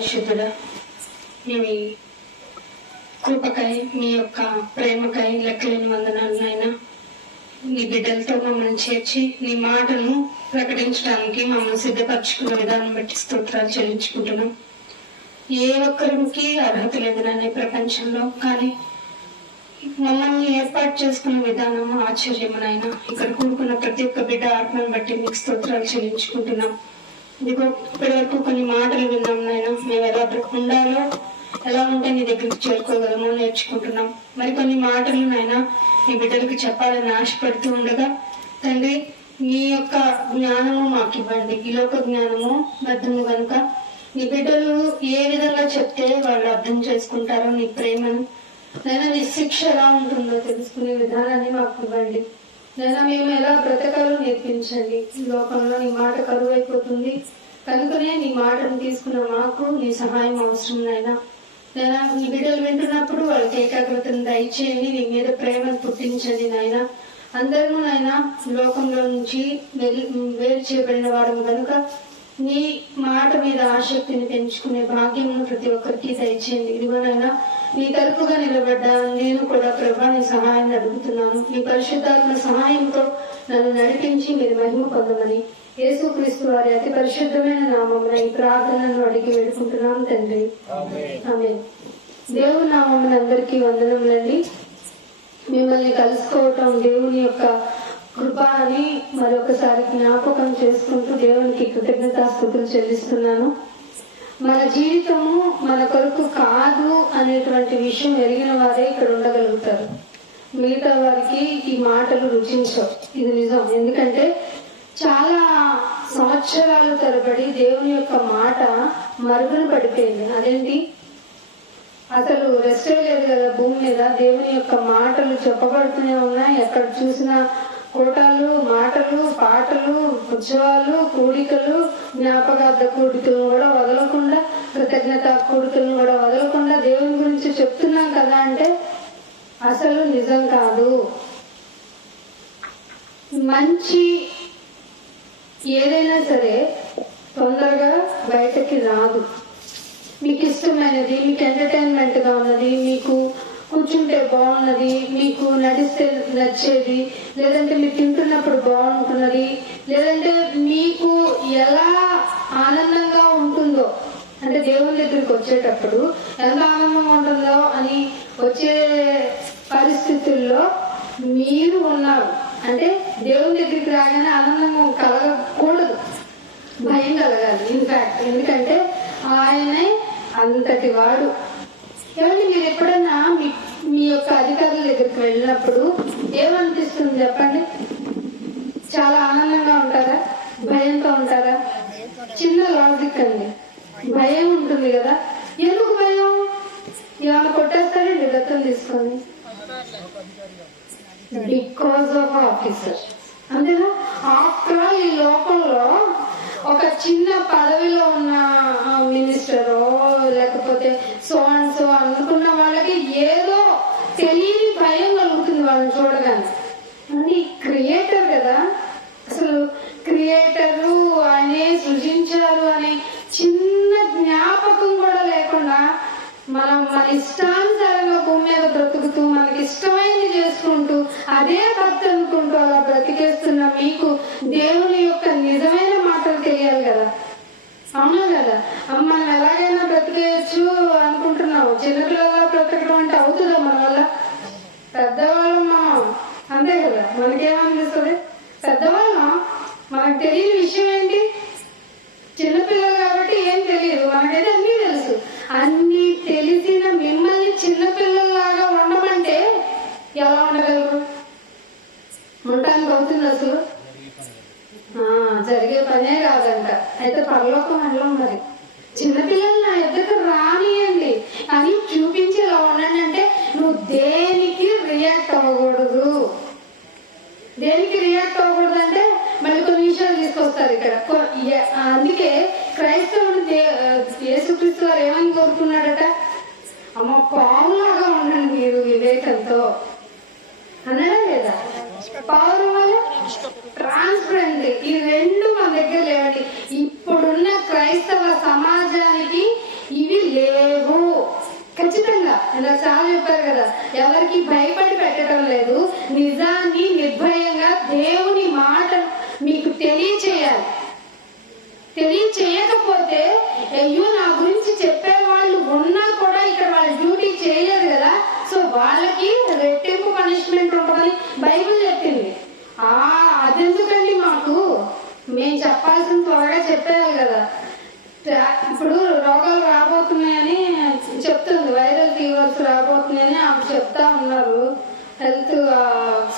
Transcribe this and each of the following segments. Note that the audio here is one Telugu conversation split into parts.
పరిశుద్ధుడా, మీ కృపకై మీ యొక్క ప్రేమకై లెక్కలేని వందనాలు నాయన. నీ బిడ్డలతో మమ్మల్ని చేర్చి నీ మాటను ప్రకటించడానికి మమ్మల్ని సిద్ధపరచుకున్న విధానం బట్టి స్తోత్రాలు చెల్లించుకుంటున్నాం. ఏ ఒక్కరికి అర్హత లేదు నాన్న ప్రపంచంలో, కానీ మమ్మల్ని ఏర్పాటు చేసుకున్న విధానం ఆశ్చర్యము నాయన. ఇక్కడ కూడుకున్న ప్రతి ఒక్క బిడ్డ ఆత్మను బట్టి మీకు స్తోత్రాలు చెల్లించుకుంటున్నాం. ఇదిగో ఇప్పటి వరకు కొన్ని మాటలు విన్నాం నాయన. మేము ఎలా ఉండాలో, ఎలా ఉంటే నీ దగ్గరికి చేరుకోగలమో నేర్చుకుంటున్నాం. మరి కొన్ని మాటలు నాయన నీ బిడ్డలకు చెప్పాలని ఆశపడుతూ ఉండగా తండ్రి నీ యొక్క జ్ఞానము మాకు ఇవ్వండి. ఈ లోక జ్ఞానము బద్దము కనుక నీ బిడ్డలు ఏ విధంగా చెప్తే వాళ్ళు అర్థం చేసుకుంటారో నీ ప్రేమను నైనా, నీ శిక్ష ఎలా ఉంటుందో తెలుసుకునే విధానాన్ని మాకు ఇవ్వండి నైనా. మేము ఎలా బ్రతకాలో నేర్పించండి. ఈ లోకంలో నీ మాట కరువు అయిపోతుంది కనుకనే నీ మాటను తీసుకున్న మాకు నీ సహాయం అవసరం నాయనా. నైనా నీ బిడ్డలు వింటున్నప్పుడు వాళ్ళకి ఏకాగ్రతను దయచేయండి. నీ మీద ప్రేమను పుట్టించండి నాయన. అందరూ నాయన లోకంలో నుంచి వేరు చేయబడిన వారు కనుక నీ మాట మీద ఆసక్తిని పెంచుకునే భాగ్యమును ప్రతి ఒక్కరికి దయచేయండి. ఇదిగోనైనా నీ తరపుగా నిలబడ్డా నేను కూడా ప్రభా నీ సహాయాన్ని అడుగుతున్నాను. నీ పరిశుద్ధాత్మ సహాయంతో నన్ను నడిపించి మీరు మహిమ పొందమని యేసుక్రీస్తు వారి అతి పరిశుద్ధమైన నామమున ఈ ప్రార్థనను అడిగి వేడుకుంటున్నాం తండ్రి, ఆమేన్. దేవుని నామమున అందరికీ వందనములండి. మిమ్మల్ని కలుసుకోవటం దేవుని యొక్క కృప అని మరొకసారి జ్ఞాపకం చేసుకుంటూ దేవునికి కృతజ్ఞతాస్తుతులు చెల్లిస్తున్నాను. మన జీవితము మన కొరకు కాదు అనేటువంటి విషయం ఎరిగిన వారే ఇక్కడ ఉండగలుగుతారు. మిగతా వారికి ఈ మాటలు రుచించవు, ఇది నిజం. ఎందుకంటే చాలా సంవత్సరాల తరబడి దేవుని యొక్క మాట మరుగున పడిపోయింది. అదేంటి, అసలు రెస్టే లేదు కదా భూమి మీద. దేవుని యొక్క మాటలు చెప్పబడుతూనే ఉన్నాయి. ఎక్కడ చూసినా కోటాలు, మాటలు, పాటలు, ఉత్సవాలు, కూడికలు, జ్ఞాపకార్థ కూడికలను కూడా వదలకుండా, కృతజ్ఞత కూడికలను కూడా వదలకుండా దేవుని గురించి చెప్తున్నాం కదా అంటే అసలు నిజం కాదు. మంచి ఏదైనా సరే తొందరగా బయటకి రాదు. మీకు ఇష్టమైనది, మీకు ఎంటర్టైన్మెంట్ గా ఉన్నది, మీకు కూర్చుంటే బాగున్నది, మీకు నడిస్తే నచ్చేది, లేదంటే మీరు తింటున్నప్పుడు బాగుంటున్నది, లేదంటే మీకు ఎలా ఆనందంగా ఉంటుందో, అంటే దేవుని దగ్గరికి వచ్చేటప్పుడు ఎంత ఆనందంగా ఉంటుందో అని వచ్చే పరిస్థితుల్లో మీరు ఉన్నారు. అంటే దేవుని దగ్గరికి రాగానే ఆనందంగా కలగకూడదు, భయం కలగాలి ఇన్ఫాక్ట్. ఎందుకంటే ఆయనే అంతటి వాడు. ఏమంటే మీరు ఎప్పుడన్నా మీ యొక్క అధికారుల దగ్గరికి వెళ్ళినప్పుడు ఏమనిపిస్తుంది చెప్పండి? చాలా ఆనందంగా ఉంటారా, భయంతో ఉంటారా? చిన్న లాజిక్ అండి. భయం ఉంటుంది కదా. ఎందుకు భయం? ఏమైనా కొట్టేస్తారండి రథం తీసుకొని? బికాజ్ ఆఫ్ ఆఫీసర్, అంతేనా? ఆఫ్టర్ ఆల్ ఈ లోకంలో ఒక చిన్న పదవిలో ఉన్న మినిస్టరో లేకపోతే సో అండ్ సో అనుకున్న వాళ్ళకి ఏదో తెలియని భయం కలుగుతుంది వాళ్ళని చూడగానే. అది క్రియేటర్ కదా, అసలు క్రియేటరు ఆయనే సృజించారు అనే చిన్న జ్ఞాపకం కూడా లేకుండా మనం మన ఇష్టానుసారంగా భూమి మీద బ్రతుకుతూ మనకి ఇష్టమైనది చేసుకుంటూ అదే భక్తి అనుకుంటూ అలా బ్రతికేస్తున్న మీకు దేవుని యొక్క నిజమైన మాటలు తెలియాలి కదా. అవునా కదా? మనం ఎలాగైనా బ్రతికేయచ్చు అనుకుంటున్నాము. చిన్నపిల్లలా బ్రతకడం అంటే అవుతుందా మన వల్ల? పెద్దవాళ్ళం మనం, అంతే కదా. మనకేమనిపిస్తుంది? పెద్దవాళ్ళం, మనకు తెలియని విషయం ఏంటి? చిన్నపిల్లలు కాబట్టి ఏం తెలియదు, మనకైతే అన్నీ తెలుసు. అన్ని తెలిసిన మిమ్మల్ని చిన్నపిల్లల్లాగా ఉండమంటే ఎలా ఉండగలరు? ఉండటానికి అవుతుంది అసలు? జరిగే పనే కాదంట. అయితే పరలోకం వెళ్ళం. మరి చిన్నపిల్లలు నా ఎద్దకు రానియండి అని చూపించి ఇలా ఉండండి అంటే నువ్వు దేనికి రియాక్ట్ అవ్వకూడదు. దేనికి రియాక్ట్ అవ్వకూడదు అంటే మళ్ళీ కొన్ని విషయాలు తీసుకొస్తారు ఇక్కడ. అందుకే క్రైస్తవుడు యేసుక్రీస్తు వారు ఏమని కోరుకున్నాడట? అమ్మ పావులాగా ఉండండి మీరు వివేకంతో అన్నాడా లేదా? పవర్ వల్ల ట్రాన్స్పరెంట్, ఈ రెండు మన దగ్గర లేవండి. ఇప్పుడున్న క్రైస్తవ సమాజానికి ఈ ఎవరికి భయపడి పెట్టడం లేదు. నిజాన్ని నిర్భయంగా దేవుని మాట మీకు తెలియచేయాలి. తెలియచేయకపోతే అయ్యో నా గురించి చెప్పే వాళ్ళు ఉన్నా కూడా ఇక్కడ వాళ్ళ డ్యూటీ చేయలేదు కదా, సో వాళ్ళకి రెట్టింపు పనిష్మెంట్ ఉంటుందని బైబిల్ చెప్పింది. అదెందుకండి మాకు, మేము చెప్పాల్సిన త్వరగా చెప్పేయాలి కదా. ఇప్పుడు రోగాలు రాబోతున్నాయని చెప్తుంది, వైరల్ ఫీవర్స్ రాబోతున్నాయని ఆవిడ చెప్తా ఉన్నారు, హెల్త్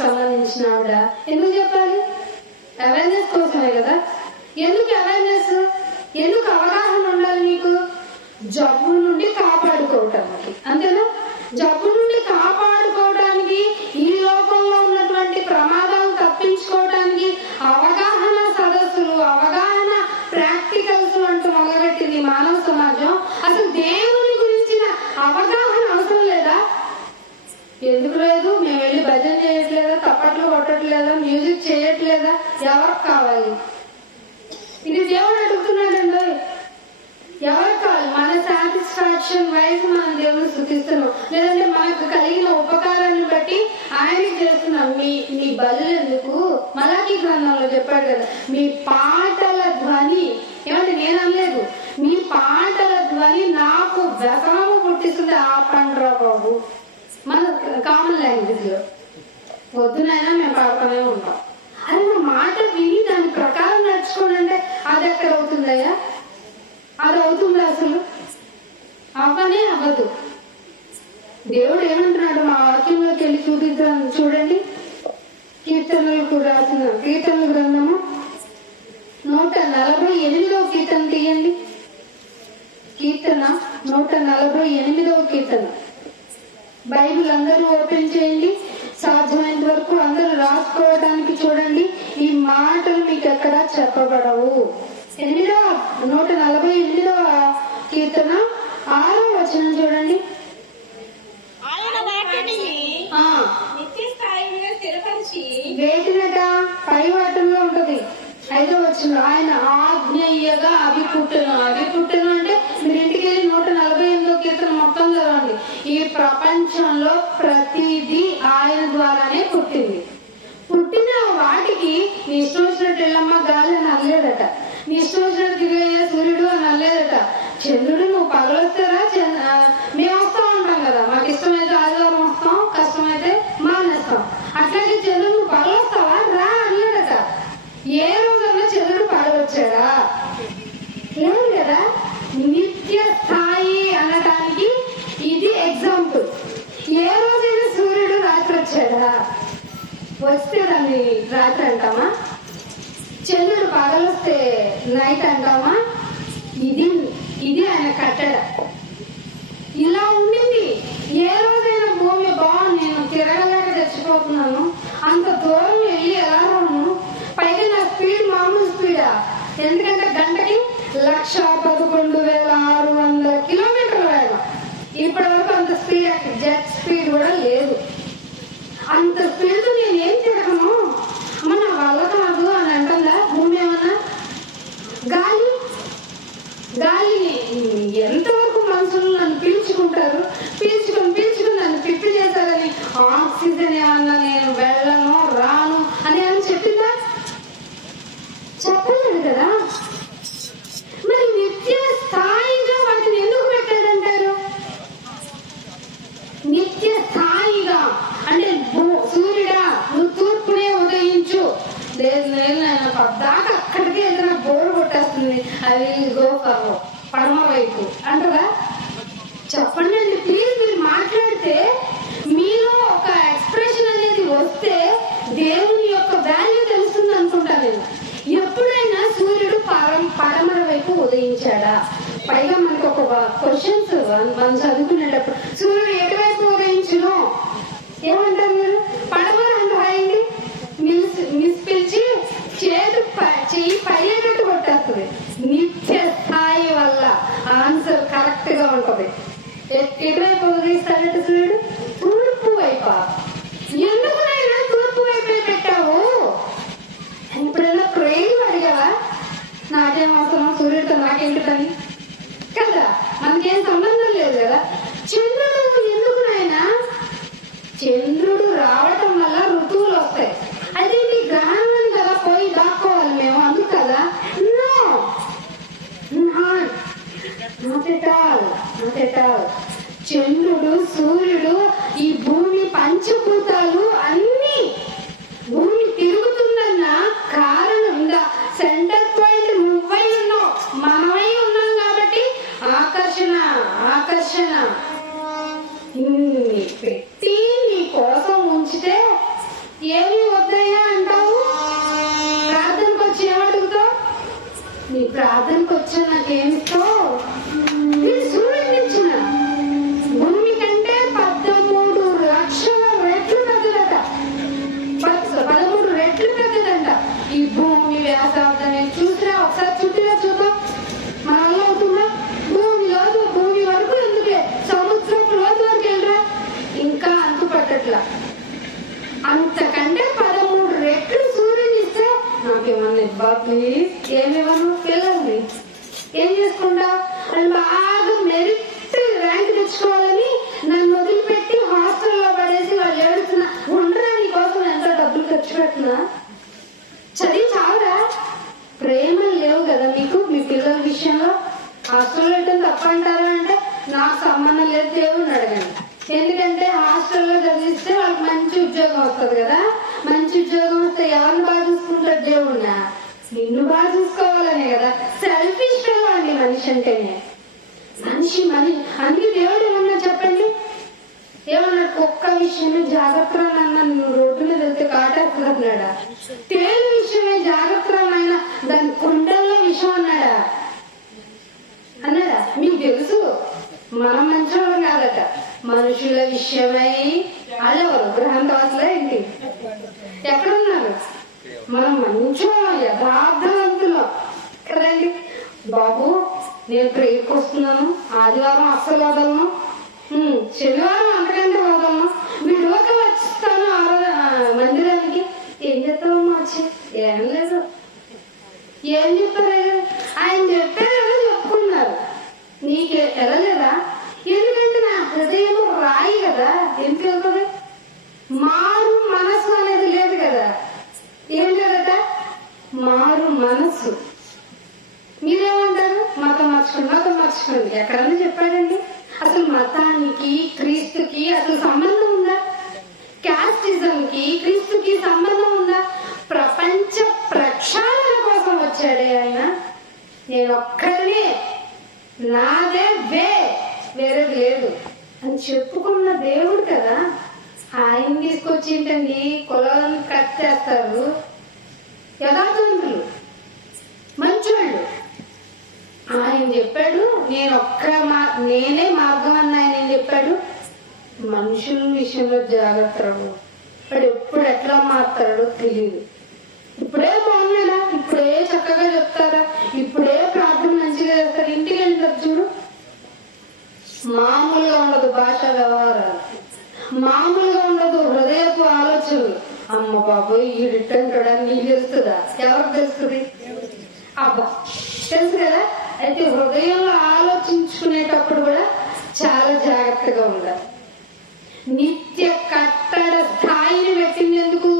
సంబంధించిన ఆవిడ. ఎందుకు చెప్పాలి? అవేర్నెస్ కోసమే కదా. ఎందుకు అవేర్నెస్, ఎందుకు అవగాహన ఉండాలి మీకు? జబ్బు నుండి కాపాడుకోవటానికి, అంతేనా? జబ్బు నుండి కాపాడుకోవడానికి, ఈ లోకంలో ఉన్నటువంటి ప్రమాదాలు తప్పించుకోవడానికి అవగాహన సదస్సులు, అవగాహన ప్రాక్టికల్స్ అంటూ మొదలుపెట్టింది మానవ సమాజం. అసలు దేవుని గురించిన అవగాహన అవసరం లేదా? ఎందుకు లేదు? మేము వెళ్ళి భజన చేయట్లేదా, తప్పట్లు కొట్టట్లేదా, మ్యూజిక్ చేయట్లేదా? ఎవరికి కావాలి? ఇది దేవుడు అడుగుతున్నాడండి. ఎవరికి కావాలి? మన సాటిస్ఫాక్షన్ వైజ్ మనం దేవుని స్తుతిస్తున్నాం, లేదంటే మనకు కలిగిన ఉపకారాన్ని బట్టి ఆయనకి చేస్తున్నాం. మీ బలులు ఎందుకు? మలాకీ గ్రంథంలో చెప్పాడు కదా, మీ పాటల ధ్వని, ఏమంటే నేను అనలేదు, మీ పాటల ధ్వని నాకు వ్యసనము పుట్టిస్తుంది. ఆపండ్రా బాబు, మన కామన్ లాంగ్వేజ్ లో పొద్దునైనా మేము పాడుతూనే ఉంటాం. అది నా మాట విని దాని ప్రకారం నడుచుకోండి అంటే అది ఎక్కడ అవుతుందయ్యా? అది అవుతుందా? అసలు అవ్వనే అవ్వదు. దేవుడు ఏమంటున్నాడు మా వాక్యంలోకి వెళ్ళి చూపిద్దాం. చూడండి, కీర్తనలకు రాసిన కీర్తనల గ్రంథము 148వ కీర్తన తీయండి. కీర్తన 148వ కీర్తన. బైబిల్ అందరూ ఓపెన్ చేయండి, సాధ్యమైనంత వరకు అందరూ రాసుకోవడానికి చూడండి. ఈ మాటలు మీకు ఎక్కడా చెప్పబడవు. 148వ కీర్తన 6వ వచనం చూడండి. వేటినట? పై వాటంలో ఉంటది 5వ వచనం. ఆయన ఆజ్ఞయ్యగా అవి పుట్టును. అవి పుట్టును అంటే మీరు ఇంటికి వెళ్ళి 148వ కీర్తన మొత్తం చదవండి. ఈ ప్రపంచంలో ప్రతిదీ ఆయన ద్వారానే పుట్టింది. పుట్టిన వాటికి నీ ఇష్టం వచ్చినట్టు ఎల్లమ్మ గాలి అని అనలేదట, నీ ఇష్టం వచ్చినట్టు తిరిగే సూర్యుడు అని అనలేదట. చంద్రుడు నువ్వు పగలొస్తారా? మేము వస్తా ఉంటాం కదా, మాకు ఇష్టమైతే ఆదివారం వస్తాం, కష్టమైతే మానేస్తాం. అట్లాగే చంద్రుడు నువ్వు పగలొస్తావా రా అనలేదట. ఏ రోజన్నా చంద్రుడు పగలొచ్చాడా? లేదు కదా. నిత్య స్థాయి అనటానికి ఇది ఎగ్జాంపుల్. ఏ రోజైనా సూర్యుడు రాత్రి వచ్చాడా? వస్తే దాన్ని రాత్రి అంటామా? చంద్రుడు పగలొస్తే నైట్ అంటామా? ఇది ఆయన కట్టడ. ఇలా ఉండింది. ఏ రోజైనా భూమి బాగుంది, నేను తిరగలేక చచ్చిపోతున్నాను, అంత దూరం వెళ్ళి ఎలా రాను? పైగా నా స్పీడ్ మామూలు స్పీడా? ఎందుకంటే గంటకి 111,600 కిలోమీటర్ల వేగం. ఇప్పటి వరకు అంత స్పీడ్, జెట్ స్పీడ్ కూడా లేదు. అంత స్పీడ్ నేనేం తిరగను, మన వల్ల కాదు అని అంటుందా భూమి? ఏమన్నా గాలిని ఎంతవరకు మనుషులు నన్ను పీల్చుకుంటారు, పీల్చుకుని నన్ను పిప్పి చేశారని ఆక్సిజన్ ఏమన్నా నేను వెళ్ళను రాను అని ఏమన్నా చెప్పిందా? చెప్పలేదు కదా. మరి నిత్య స్థాయిగా వాటిని ఎందుకు పెట్టారంటారు? నిత్య స్థాయిగా అంటే సూర్యుడా నువ్వు తూర్పునే ఉదయించు, లేదు నేను పద్దాక అక్కడికి ఏదైనా బోరు కొట్టేస్తుంది, అది గోపర్వం పడమ వైపు అంటారా? చెప్పండి అండి ప్లీజ్. మీరు మాట్లాడితే మీలో ఒక ఎక్స్ప్రెషన్ అనేది వస్తే దేవుని యొక్క వాల్యూ తెలుస్తుంది అనుకుంటా నేను. ఎప్పుడైనా సూర్యుడు పడమర వైపు ఉదయించాడా? పైగా మనకు ఒక క్వశ్చన్స్ మనం చదువుకునేటప్పుడు సూర్యుడు ఎటువైపు ఉదయించును ఏమంటారు మీరు? పడమర అని రాయండి. మిస్ పిలిచి చెయ్యి పైగట్టు కొట్టేస్తుంది. నిత్య స్థాయి వల్ల ఆన్సర్ కరెక్ట్ గా ఉంటది. ఎటువైపు ఉదయిస్తాడంటే సూర్యుడు తూర్పు వైపా? ఎందుకునైనా తూర్పు వైపే పెట్టావు? ఇప్పుడైనా ప్రేమ అడిగావా? నాకేం అవసరం సూర్యుడితో, నాకేంటి పని కదా, మనకేం సంబంధం లేదు కదా. చంద్రుడు ఎందుకునైనా చంద్రుడు రావటం వల్ల ఋతువులు వస్తాయి. అయితే ఈ గ్రహణం అని కదా పోయి దాక్కోవాలి మేము, అందుకు కదా? Not at all. చంద్రుడు, సూర్యుడు, ఈ భూమి, పంచభూతాలు అన్ని, భూమి తిరుగుతుందన్న కారణం సెంటర్ పాయింట్ నువ్వై ఉన్నావు, మనమై ఉన్నాం కాబట్టి ఆకర్షణ పెట్టి నీ కోసం ఉంచితే ఏమి వద్దయ్యా అంటావు? ప్రార్థనకు వచ్చి ఏమడుగుతావు? నీ ప్రార్థనకు వచ్చా నాకేమిస్తావు? నేను సూర్యుడిని ఇచ్చిన భూమి కంటే 13 లక్షల రెట్లు పెద్దదట, 13 రెట్లు పెద్దదంట ఈ భూమి వ్యాసార్థం. చూసినా ఒకసారి చుట్టినా చూద్దాం, మన వల్ల అవుతుందా? భూమి వరకు ఎందుకే, సముద్రపు లోతు వరకు వెళ్ళరా, ఇంకా అంతు పట్టట్లా. అంతకంటే 13 రెట్లు సూర్యుని ఇస్తే నాకేమన్నా ఇవ్వ ప్లీజ్. ఏమివ్వను? పిల్లల్ని ఏం చేసుకుంటా? అని బాగా మెరిట్ ర్యాంక్ తెచ్చుకోవాలని నన్ను వదిలిపెట్టి హాస్టల్లో పడేసి వాళ్ళు ఏడుస్తున్నా, ఉండరా నీ కోసం ఎంత డబ్బులు ఖర్చు పెట్టినా? చదివి చావరా? ప్రేమలు లేవు కదా మీకు మీ పిల్లల విషయంలో? హాస్టల్లో పెట్టడం తప్ప అంటారా అంటే నాకు సంబంధం లేదు, దేవుడిని అడగండి. ఎందుకంటే హాస్టల్లో చదివిస్తే వాళ్ళకి మంచి ఉద్యోగం వస్తుంది కదా. మంచి ఉద్యోగం వస్తే ఎవరిని బాగా చూసుకుంటారు? దేవుడినా? నిన్ను బాగా చూసుకోవాలనే కదా. సెల్ఫిష్ గా అండి మనిషి అంటేనే. మనిషి అందుకే దేవుడు ఏమన్నా చెప్పండి, ఏమన్నా కుక్క విషయమే జాగ్రత్త నన్ను రోడ్డు మీద వెళ్తే కాటేస్తున్నాడా? తేలు విషయమే జాగ్రత్త ఆయన దాని కుండల్లో విషయం అన్నాడా? మీకు తెలుసు మనం మంచివాడు కాదట. మనుషుల విషయమై అలవరు గ్రహాంతవాసులు ఏంటి ఎక్కడున్నారు? మనం మంచివాళ్ళం, యథార్థవంతులం కదండి. బాబు నేను ప్రేయర్కి వస్తున్నాను, ఆదివారం అస్సలు వదలను, శనివారం అంతకంటే వదలను, విడువక వచ్చిస్తాను మందిరానికి. ఏం చేస్తామమ్మా వచ్చి? ఏం లేదు. ఏం చెప్పారు? ఆయన చెప్పారు చెప్పుకున్నారు, నీకే వెళ్ళలేదా? ఎందుకంటే నా హృదయం రాయి కదా, ఎందుకు వెళ్తుంది? మారు మనసు అనేది లేదు కదా. ఏం లేదట? మారు మనసు. మీరేమంటారు? మతం మార్చుకోండి. ఎక్కడన్నా చెప్పాడండి? అసలు మతానికి క్రీస్తుకి అసలు సంబంధం ఉందా? క్యాస్టిజంకి క్రీస్తుకి సంబంధం ఉందా? ప్రపంచ ప్రక్షాళన కోసం వచ్చాడే ఆయన. నేను ఒక్కరినే, నాదే వేరేది లేదు అని చెప్పుకున్న దేవుడు కదా. ఆయన తీసుకొచ్చింటండి కులాలను కట్ చేస్తారు. యథార్థవంతులు, మంచోళ్ళు. ఆయన చెప్పాడు నేనే మార్గం అని ఆయన చెప్పాడు. మనుషుల విషయంలో జాగ్రత్త. వాడు ఎప్పుడు ఎట్లా మారుతాడో తెలియదు. ఇప్పుడే బాగున్నాడా? ఇప్పుడే చక్కగా చెప్తారా? ఇప్పుడే ప్రార్థన మంచిగా చేస్తారు. ఇంటికి వెళ్తారు చూడు, మామూలుగా ఉండదు భాషా వ్యవహారాలు, మామూలుగా ఉండదు హృదయపు ఆలోచనలు. అమ్మ బాబోయ్ ఈడిట్టంటాడని నీకు తెలుస్తుందా? ఎవరికి తెలుస్తుంది? అబ్బా తెలుసు కదా. అయితే హృదయంలో ఆలోచించుకునేటప్పుడు కూడా చాలా జాగ్రత్తగా ఉండాలి. నిత్య కట్టడ స్థాయిని పెట్టింది ఎందుకు?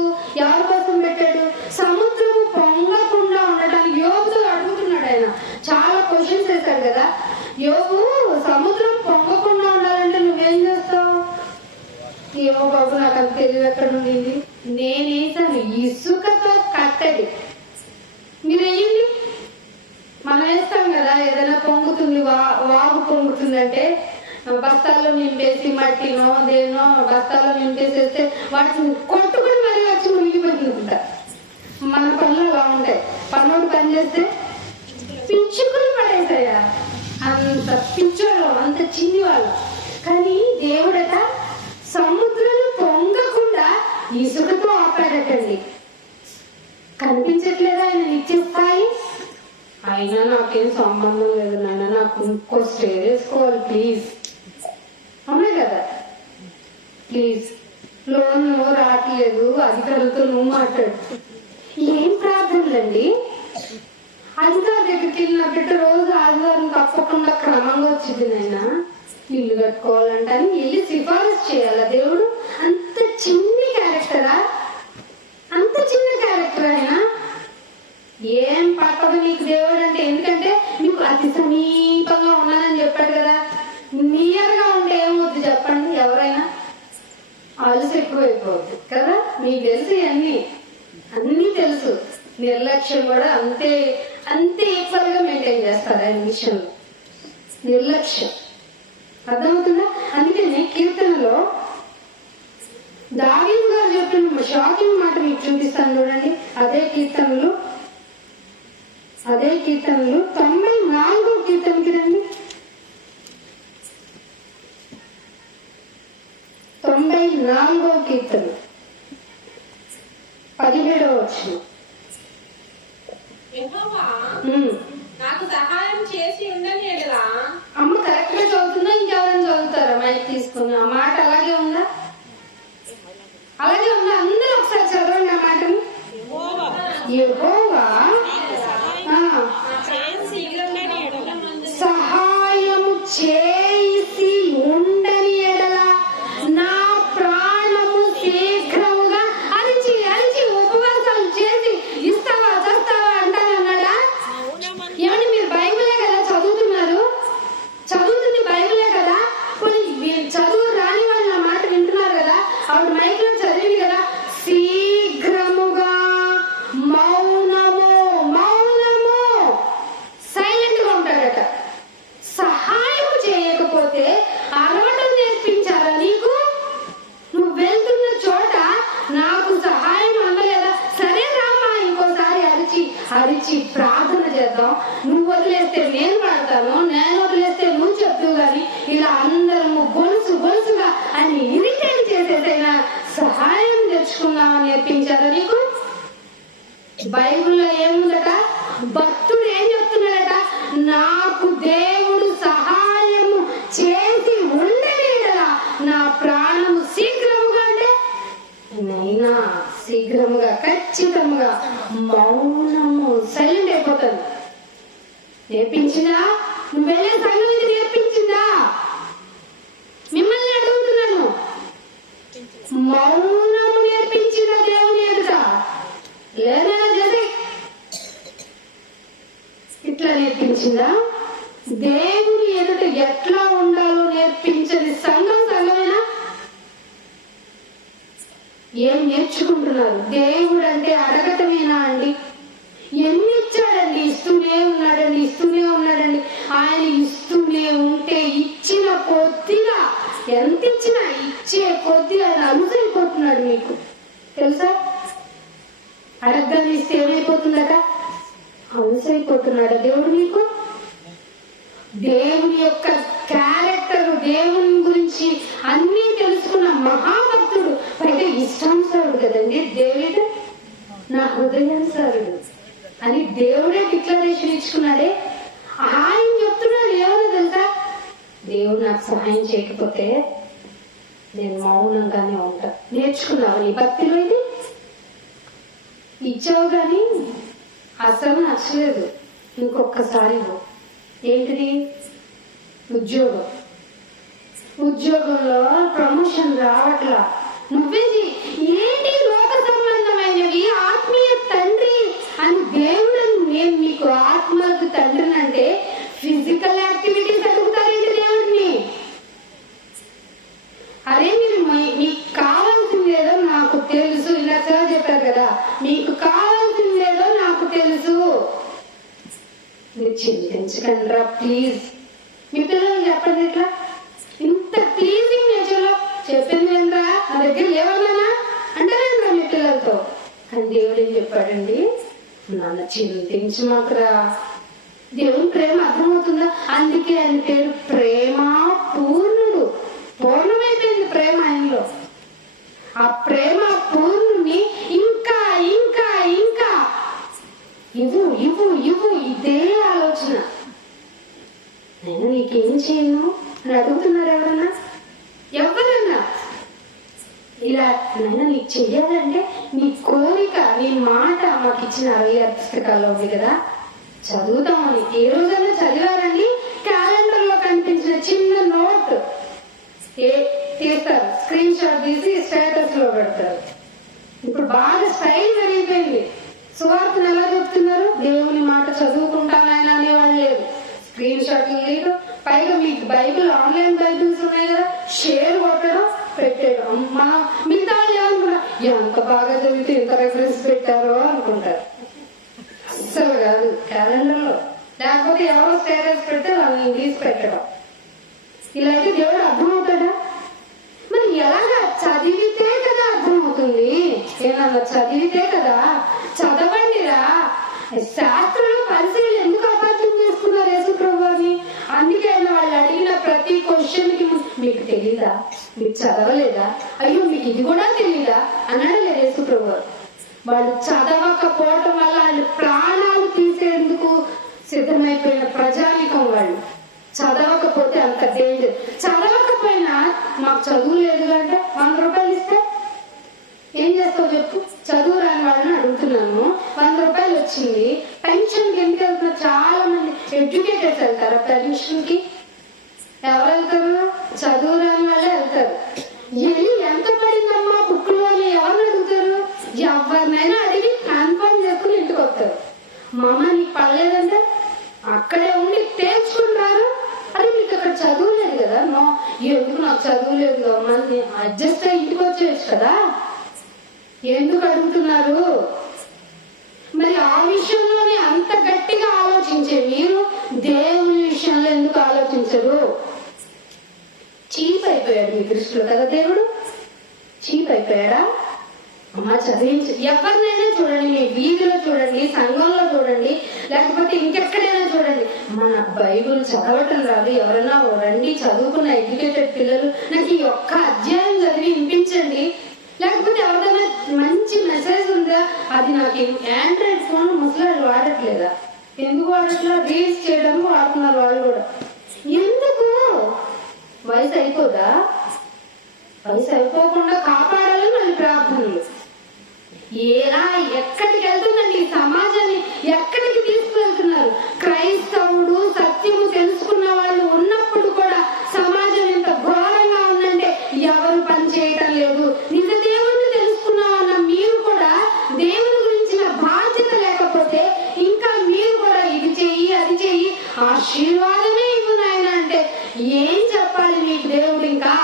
ఎవరి కోసం పెట్టాడు? సముద్రము పొంగకుండా ఉండటానికి. యోగుతో అడుగుతున్నాడు ఆయన, చాలా క్వశ్చన్స్ వేశాడు కదా. యోగు సముద్రం పొంగకుండా ఉండాలంటే నువ్వేం చేస్తావు? ఏమో బాబు నాకు అంత తెలివి ఎక్కడ ఉండింది, నేనేసాను ఇసుకతో కట్టడి. మీరు వేయండి. మనం వేస్తాం కదా, ఏదైనా పొంగుతుంది, వాగు పొంగుతుంది అంటే బస్తాల్లో నింపేసి మట్టినో దేనో బస్తాల్లో నింపేసేస్తే వాటిని కొట్టుకుని మరీ వచ్చి మునిగిపోతుందంట. మన పనులు అలా ఉంటాయి. పనుడు పని చేస్తే పిచ్చుకుని పడేసాయా, అంత పిచ్చోళ్ళు, అంత చిన్ని వాళ్ళు. కానీ దేవుడట సముద్రం పొంగకుండా ఇసుకతో ఆపాడటండి. కనిపించట్లేదా ఆయన నిత్యస్థాయి? అయినా నాకేం సంబంధం లేదు నాన్న, నాకు ఇంకో స్టే చేసుకోవాలి ప్లీజ్. అవునా కదా? ప్లీజ్ లోన్ రావట్లేదు, అధికారులతో నువ్వు మాట్లాడు. ఏం ప్రార్థనలండి? అధికారి దగ్గరికి వెళ్ళినట్టు రోజు ఆదివారం తప్పకుండా క్రమంగా వచ్చింది నాయన. ఇల్లు కట్టుకోవాలంటే ఇల్లు సిఫారసు చేయాలా దేవుడు? అంత చిన్ని క్యారెక్టరా? అంత చిన్న క్యారెక్టర్ అయినా ఏం పట్టదు నీకు దేవుడు అంటే. ఎందుకంటే నీకు అతి సమీపంగా ఉన్నానని చెప్పాడు కదా. నియర్గా ఉంటే ఏమవుద్ది చెప్పండి? ఎవరైనా అలసి ఎక్కువైపోద్ది కదా. మీకు తెలుసు అన్నీ తెలుసు. నిర్లక్ష్యం కూడా అంతే ఈక్వల్ గా మెయింటైన్ చేస్తారు ఆయన విషయంలో. నిర్లక్ష్యం అర్థమవుతుందా? అందుకనే కీర్తనలో దావీదు గారు చెప్పిన షాకింగ్ మాట మీకు చూపిస్తాను చూడండి. అదే కీర్తనలు 94వ కీర్తనకి రండి. 94వ కీర్తన 17వ వచనం. యెహోవా నాకు సహాయం చేసి ఉండని ఎడల. అమ్మ కరెక్ట్ గా చదువుతుందా? ఇంకెవరైనా చదువుతారా? మైక్ తీసుకుని ఆ మాట అలాగే ఉందా? అందరూ ఒకసారి చదవండి ఆ మాటని. యెహోవా సహాయము చేసి ఉండని ఎడల నా ప్రాణము శీఘ్రముగా అరిచి ఉపవాసాలు చేసి ఇస్తావా చస్తావా అంటానే అన్నాడా? ఏమండి మీరు బైబిలే కదా చదువుతుంది బైబిలే కదా. చదువు రాని వాళ్ళు నా మాట వింటున్నారు కదా. ఆవిడ మైక్ లో చదివింది కదా, శీఘ్రముగా మౌనము సైలెంట్ గా ఉంటాడట. సహాయం చేయకపోతే అరవటం నేర్పించారా నీకు? నువ్వు వెళ్తున్న చోట నాకు సహాయం అందలేదా? సరే రామా, ఇంకోసారి అరిచి ప్రార్థన చేద్దాం. నువ్వు వదిలేస్తే నేను పడతాను, నేను వదిలేస్తే నువ్వు చెప్తావు. కానీ ఇలా అందరము గొలుసుగా అని ఇరిటేట్ చేసేసైనా సహాయం తెచ్చుకున్నావు నేర్పించారా నీకు? బైబిల్లో ఏముందట? భక్తుడు ఏం చెప్తున్నాడట? నాకు దేవుడు సహాయము చేసి ఉండలేడలా నా ప్రాణము శీఘ్రముగా అంటే నైనా శీఘ్రముగా ఖచ్చితంగా మౌనము సైలెంట్ అయిపోతాను. నేర్పించిందా? నువ్వు వెళ్ళే సంఘం ఇది నేర్పించిందా? మిమ్మల్ని అడుగుతున్నాను. మౌనము నేర్పించిందా దేవుని ఎదుట? లేదా ఇట్లా నేర్పించిందా? దేవుని ఎదుట ఎట్లా ఉండాలో నేర్పించని సంఘమేనా? ఏం నేర్చుకుంటున్నారు? దేవుడు అంటే అడగటమేనా అండి? ఎన్ని ఇచ్చాడండి? ఇస్తూనే ఉన్నాడండి. ఆయన ఇస్తూనే ఉంటే ఇచ్చిన కొద్దిగా ఎంత ఇచ్చినా ఇచ్చే కొద్ది ఆయన అలుసైపోతున్నాడు. మీకు తెలుసా? అడగని ఇస్తే ఏమైపోతుందట? అలుసైపోతున్నాడు దేవుడు మీకు. దేవుని యొక్క క్యారెక్టర్, దేవుని గురించి అన్ని తెలుసుకున్న మహాభక్తుడు, పైగా ఇష్టానుసారుడు కదండి దేవుడు. నా హృదయానుసారుడు అని దేవుడే డిక్లరేషన్ ఇచ్చుకున్నాడే. ఆయన చెప్తున్నాడు ఏమన్నా తెలుసా? దేవుడు నాకు సహాయం చేయకపోతే నేను మౌనంగానే ఉంటా. నేర్చుకున్నావు నీ భక్తిలో ఇది? ఇచ్చావు కానీ అసలు నచ్చలేదు. ఇంకొకసారి ఏంటిది? ఉద్యోగంలో ప్రమోషన్ రావట్లా. నువ్వేది ఏంటి? లోక సంబంధమైనవి ఆత్మీయ తండ్రి అని దేవుడు. నేను మీకు ఆత్మకు తండ్రిని అంటే ఫిజికల్ యాక్టివిటీస్ అడుగుతారేంటి దేవుడిని? అరే మీరు మీకు కావాల్సిందేదో నాకు తెలుసు. ఇలా సార్ చెప్పారు కదా, మీకు కావాల్సిందేదో నాకు తెలుసు. మీరు చింతించకండి రా ప్లీజ్. మీ పిల్లలు చెప్పండి ఇట్లా ఇంత ప్లీజింగ్ నేచర్ లో చెప్పింది ఏంట్రా నా దగ్గర లేవన్నా అంటారేంద్రా మీ పిల్లలతో. కానీ దేవుడు ఏం చెప్పాడండి? నాన్న చింతించు మాకురా. దేవుని ప్రేమ అర్థమవుతుందా? అందుకే ఆయన పేరు ప్రేమ పూర్ణుడు. పూర్ణమైపోయింది ప్రేమ ఆయనలో. ఆ ప్రేమ పూర్ణుని ఇంకా ఇంకా ఇంకా ఇవ్వు ఇదే ఆలోచన. నేను నీకేం చేయను అని అడుగుతున్నారు ఎవరన్నా? ఇలా నైనా నీకు చెయ్యాలంటే నీ కోరిక, నీ మాట మాకు ఇచ్చిన 66 పుస్తకాల్లో ఉంది కదా, చదువుతామని. ఏ రోజన్నా చదివారండి? క్యాలెండర్ లో కనిపించిన చిన్న నోట్ తీస్తారు, స్క్రీన్ షాట్ తీసి స్టేటస్ లో పెడతారు. ఇప్పుడు బాగా స్టైల్ పెరిగిపోయింది. సువార్తను ఎలా చెప్తున్నారు? దేవుని మాట చదువుకుంటానైనా అనేవాళ్ళు లేదు, స్క్రీన్ షాట్లు లేదు. పైగా మీకు బైబిల్, ఆన్లైన్ బైబిల్స్ ఉన్నాయి కదా, షేర్ కొట్టడం, పెట్టేయడం. అమ్మా మిగతా వాళ్ళు ఏమనుకున్నా, ఎంత బాగా చదివితే ఎంత రెఫరెన్స్ పెట్టారో అనుకుంటారు. అస్సలు కాదు. క్యాలెండర్ లో లేకపోతే ఎవరో స్టేటస్ పెడితే వాళ్ళని తీసి పెట్టడం. ఇలా అయితే దేవుడు అర్థమవుతాడా? మరి ఎలాగా? చదివితే కదా అర్థమవుతుంది. ఏమన్నా చదివితే కదా. చదవండిరా. శాస్త్రంలో పరిశీలన ఎందుకు అపార్థం చేసుకున్నారు యేసుప్రభుని? అందుకే ఆయన వాళ్ళు అడిగిన ప్రతి క్వశ్చన్ కి మీకు తెలీదా, మీకు చదవలేదా, అయ్యో మీకు ఇది కూడా తెలీదా అన్నాడు లేదు యేసుప్రభు. వాళ్ళు చదవకపోవటం వల్ల వాళ్ళు ప్రాణాలు తీసేందుకు సిద్ధమైపోయిన ప్రజానికం. వాళ్ళు చదవకపోతే అంత డేంజర్. చదవకపోయినా మాకు చదువు లేదు అంటే 100 రూపాయలు ఇస్తే ఏం చేస్తావు చెప్పు? చదువు రాని వాళ్ళని అడుగుతున్నాను. 100 రూపాయలు వచ్చింది, పెన్షన్ కి ఎందుకు వెళ్తున్నారు? చాలా మంది ఎడ్యుకేటెడ్స్ వెళ్తారు పెన్షన్ కి. ఎవరు వెళ్తారు? చదువు రాని వాళ్ళే వెళ్తారు. వెళ్ళి ఎంత పడిందమ్మా బుక్ లో అని ఎవరిని అడుగుతారు? ఎవరినైనా అడిగి కన్ఫర్మ్ చేసుకుని ఇంటికి వస్తారు. మా అమ్మ నీకు పడలేదంటే అక్కడే ఉండి తేల్చుకుంటారు. అది మీకు అక్కడ చదువు లేదు కదా, ఎందుకు నాకు చదువు లేదు అమ్మా, అడ్జస్ట్ అయ్యి ఇంటికి వచ్చేయచ్చు కదా. ఎందుకు అడుగుతున్నారు? మరి ఆ విషయంలోనే అంత గట్టిగా ఆలోచించే మీరు దేవుని విషయంలో ఎందుకు ఆలోచించరు? చీప్ అయిపోయాడు మీ దృష్టిలో కదా దేవుడు? చీప్ అయిపోయాడా? అమ్మా చదివించి ఎవరినైనా చూడండి, మీ వీధిలో చూడండి, సంఘంలో చూడండి, లేకపోతే ఇంకెక్కడైనా చూడండి, మన బైబుల్ చదవటం రాదు ఎవరైనా రండి, చదువుకున్న ఎడ్యుకేటెడ్ పిల్లలు నాకు ఈ ఒక్క అధ్యాయం చదివి వినిపించండి. లేకపోతే ఎవరైనా మంచి మెసేజ్ ఉందా, అది నాకు ఆండ్రాయిడ్ ఫోన్ ముసలాళ్ళు వాడట్లేదా? ఎందుకు వాడట్లా? రీల్స్ చేయడానికి వాడుతున్నారు వాళ్ళు కూడా. ఎందుకు? వయసు అయిపోదా? వయసు అయిపోకుండా కాపాడాలని మళ్ళీ ప్రార్థనలు. ఏలా ఎక్కడికి వెళ్తుందండి ఈ సమాజాన్ని? ఎక్కడికి తీసుకువెళ్తున్నారు? క్రైస్తవుడు సత్యము తెలుసుకున్న వాళ్ళు ఉన్నప్పుడు కూడా సమాజం ఎంత ఘోరంగా ఉందంటే ఎవరు పని చేయటం లేదు. నిజ దేవుణ్ణి తెలుసుకున్నామన్న మీరు కూడా దేవుని గురించిన బాధ్యత లేకపోతే ఇంకా మీరు కూడా ఇది చెయ్యి అది చెయ్యి, ఆశీర్వాదమే ఇవ్వు నాయన అంటే ఏం చెప్పాలి మీకు దేవుడు? ఇంకా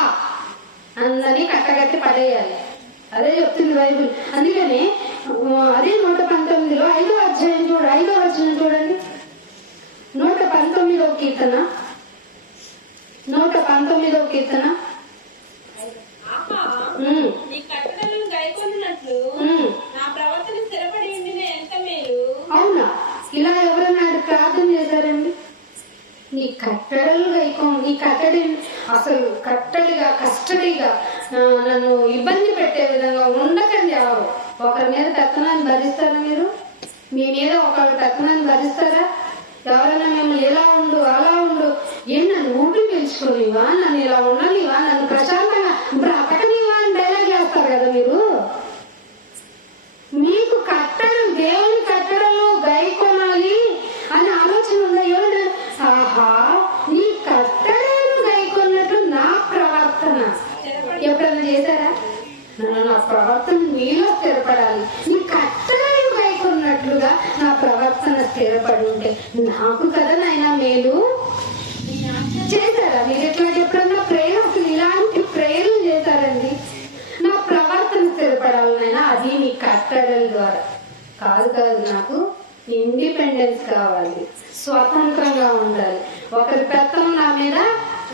అందరినీ కట్టగట్టి పడేయాలి. అదే చెప్తుంది బైబుల్. అందుకని అదే 119లో 5వ అధ్యాయం 5వ వచనం చూడండి. 119వ కీర్తన, 119వ కీర్తన. అవునా? ఇలా ఎవరైనా ప్రార్థన చేశారండి? నీ కట్టడలు గైకోం, నీ కట్టడి అసలు కట్టడిగా కస్టడీగా నన్ను ఇబ్బంది పెట్టే విధంగా ఉండకండి. ఎవరు ఒకరి మీద పెత్తనాన్ని భరిస్తారా? మీరు మీ మీద ఒకరి పెత్తనాన్ని భరిస్తారా? ఎవరైనా మిమ్మల్ని ఎలా ఉండు అలా ఉండు, నన్ను ఊపిరి పీల్చుకోనివా, నన్ను ఇలా ఉండనివా, నన్ను ప్రశాంతంగా బ్రతకనివా అని డైలాగ్ చేస్తారు కదా మీరు. మీకు కట్టడం, దేవుని కట్టడలు గైకొనాలి అని ఆలోచన ఉందా? ఏమన్నా ఆహా నీ కట్టడలు గైకొన్నట్లు నా ప్రవర్తన ఎప్పుడైనా చేశారా? నా ప్రవర్తన మీలో స్థిరపడాలి. నీ కట్టడలు గైకొన్నట్లుగా నా ప్రవర్తన స్థిరపడి ఉంటే నాకు కదా నాయనా మేలు. చేశారా మీరు ఎట్లాంటి ఎప్పుడన్నా ప్రేయర్? అసలు ఇలాంటి ప్రేయర్లు చేశారండి? నా ప్రవర్తన స్థిరపడాలనైనా అది నీ కట్టడల ద్వారా కాదు. నాకు ఇండిపెండెన్స్ కావాలి, స్వతంత్రంగా ఉండాలి. ఒకరి పెత్తనం నా మీద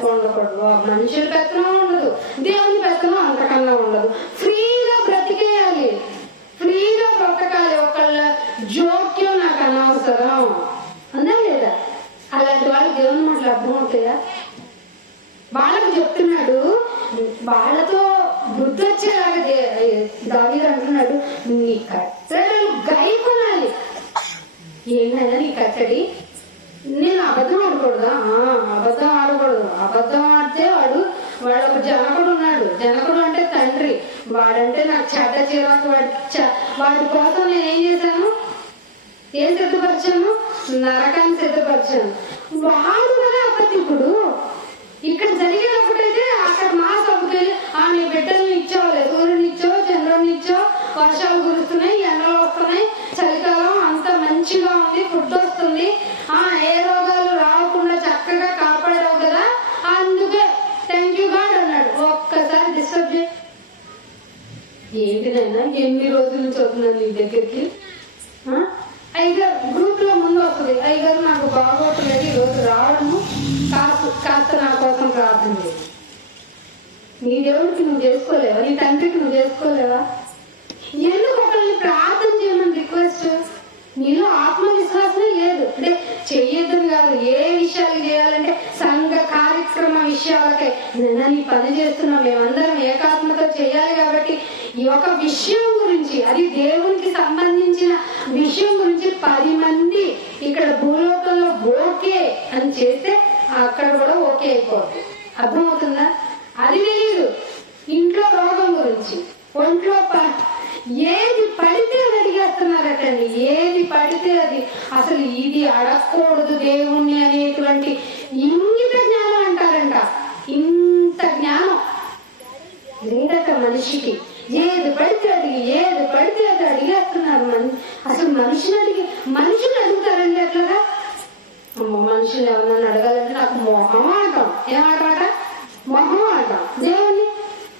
ఉండకూడదు, మనుషుల పెత్తనం ఉండదు, దేవుని పెత్తనం అంతకన్నా ఉండదు. ఫ్రీగా బ్రతికేయాలి, ఫ్రీగా బ్రతకాలి. ఒకళ్ళ జోక్యం నాకు అనవసరం అన్నా లేదా? అలాంటి వాళ్ళకి దేవుని మాటలు అర్థమవుతాయా? వాళ్ళకు చెప్తున్నాడు, వాళ్ళతో బుద్ధి వచ్చేలాగా దావీదు అంటున్నాడు, నీ కట్టడలు గైకొనాలి. ఏంటైనా నీ కట్టడి? నేను అబద్ధం ఆడకూడదా? అబద్ధం ఆడకూడదు. అబద్ధం ఆడితే వాడు ఒక జనకుడు ఉన్నాడు. జనకుడు అంటే తండ్రి. వాడంటే నాకు చెడ్డ చిరాకు. వాడి కోసం నేను ఏం చేశాను? ఏం సిద్ధపరిచాను? నరకాన్ని సిద్ధపరిచాను. వాడు కదా అబద్ధికుడు. ఇక్కడ జరిగేది ఒకటైతే అక్కడ మా సభకి వెళ్ళి వర్షాలు కురుస్తున్నాయి, ఎండలు వస్తున్నాయి, చలికాలం అంత మంచిగా ఉంది, ఫుడ్ వస్తుంది, ఏ రోగాలు రాకుండా చక్కగా కాపాడావు కదా, అందుకే థ్యాంక్ యూ గాడ్ అన్నాడు. ఒక్కసారి డిస్టర్బ్ చేయి. ఏంటినైనా ఎన్ని రోజుల నుంచి వస్తున్నాను నీ దగ్గరికి? అయ్యగారు గ్రూప్ లో ముందు వస్తుంది, అయ్యగారు నాకు బాగోట్లేదు ఈరోజు రావడము, కాస్త నా కోసం ప్రార్థన చేయి. నీ దేవుడికి నువ్వు చేసుకోలేవా? నీ తండ్రికి నువ్వు చేసుకోలేవా? ఎందుకు ఒకరిని ప్రార్థన చేయమని రిక్వెస్ట్? నీలో ఆత్మవిశ్వాసమే లేదు. అంటే చెయ్యొద్దని కాదు, ఏ విషయాలు చేయాలంటే సంఘ కార్యక్రమ విషయాలకే నీ పని చేస్తున్నాం, మేమందరం ఏకాత్మతో చేయాలి కాబట్టి ఈ ఒక విషయం గురించి, అది దేవునికి సంబంధించిన విషయం గురించి 10 మంది ఇక్కడ భూలోకంలో ఓకే అని చేస్తే అక్కడ కూడా ఓకే అయిపోతుంది. అర్థమవుతుందా? అది తెలియదు. ఇంట్లో రోగం గురించి, ఒంట్లో ఏది పడితే అది అడిగేస్తున్నారటండి, ఏది పడితే అది. అసలు ఇది అడగకూడదు దేవుణ్ణి అనేటువంటి ఇంగిత జ్ఞానం అంటారంట. ఇంత జ్ఞానం లేదట మనిషికి. ఏది పడితే అది అడిగేస్తున్నారు. అసలు మనిషిని అడుగుతారండి అట్లాగా. మనుషులు ఎవరన్నా అడగాలంటే నాకు మొహం అంటాం. ఏమంటామాట? మొహం అంటాం. దేవుణ్ణి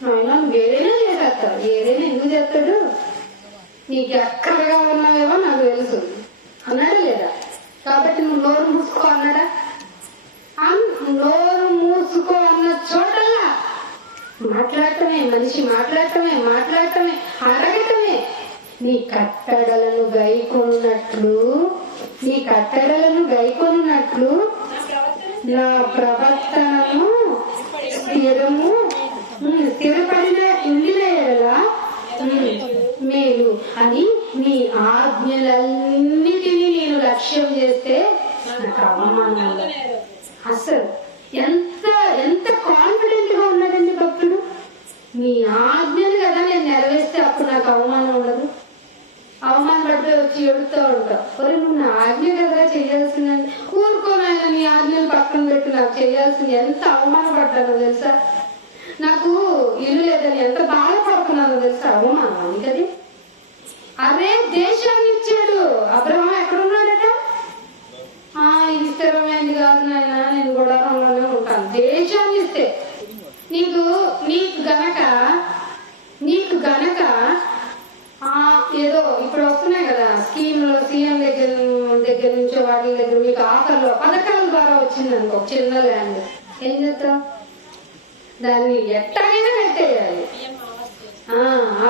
నువ్వు వేరేనే చేసేస్తావు. ఏదైనా ఎందుకు చేస్తాడు? నీకు ఎక్కడగా ఉన్నావేమో నాకు తెలుసు అన్నాడా లేదా? కాబట్టి నువ్వు నోరు మూసుకో అన్నాడా? నోరు మూసుకో అన్న చోటల్లా మాట్లాడటమే, మనిషి మాట్లాడటమే, అడగటమే. నీ కట్టడలను గైకొన్నట్లు నా ప్రవర్తనను స్థిరపడిన ఉండిన ఎడల మేలు అని నీ ఆజ్ఞలన్నిటినీ నేను లక్ష్యం చేస్తే నాకు అవమానం. అసలు ఎంత కాన్ఫిడెంట్ గా ఉన్నాడండి భక్తుడు. నీ ఆజ్ఞలు కదా నేను నెరవేస్తే అప్పుడు నాకు అవమానం ఉండదు. అవమానం పడితే వచ్చి ఎడుతూ ఉంటావు. ఒరే నువ్వు నా ఆజ్ఞ కదా చేయాల్సిందండి, ఊరుకోనాయన నీ ఆజ్ఞలు పక్కన పెట్టి నాకు చేయాల్సింది. ఎంత అవమానపడ్డానో తెలుసా? నాకు ఇల్లు లేదని ఎంత బాధపడుతున్నానో తెలుసా? అవమానం అది. అదే దేశాన్ని ఇచ్చాడు. అబ్రహాం ఎక్కడున్నాడట? ఇది స్థిరమైంది కాదు నాయన, నేను గుడారంలోనే ఉంటాను. దేశాన్ని ఇస్తే నీకు గనక ఏదో ఇప్పుడు వస్తున్నాయి కదా స్కీమ్లో, సీఎం దగ్గర నుంచి వాటి దగ్గర మీకు ఆఫర్లో పథకాల ద్వారా వచ్చింది అనుకో, చిన్న ల్యాండ్ ఏం చేస్తావు? దాన్ని ఎట్టగైనా పెట్టేయాలి.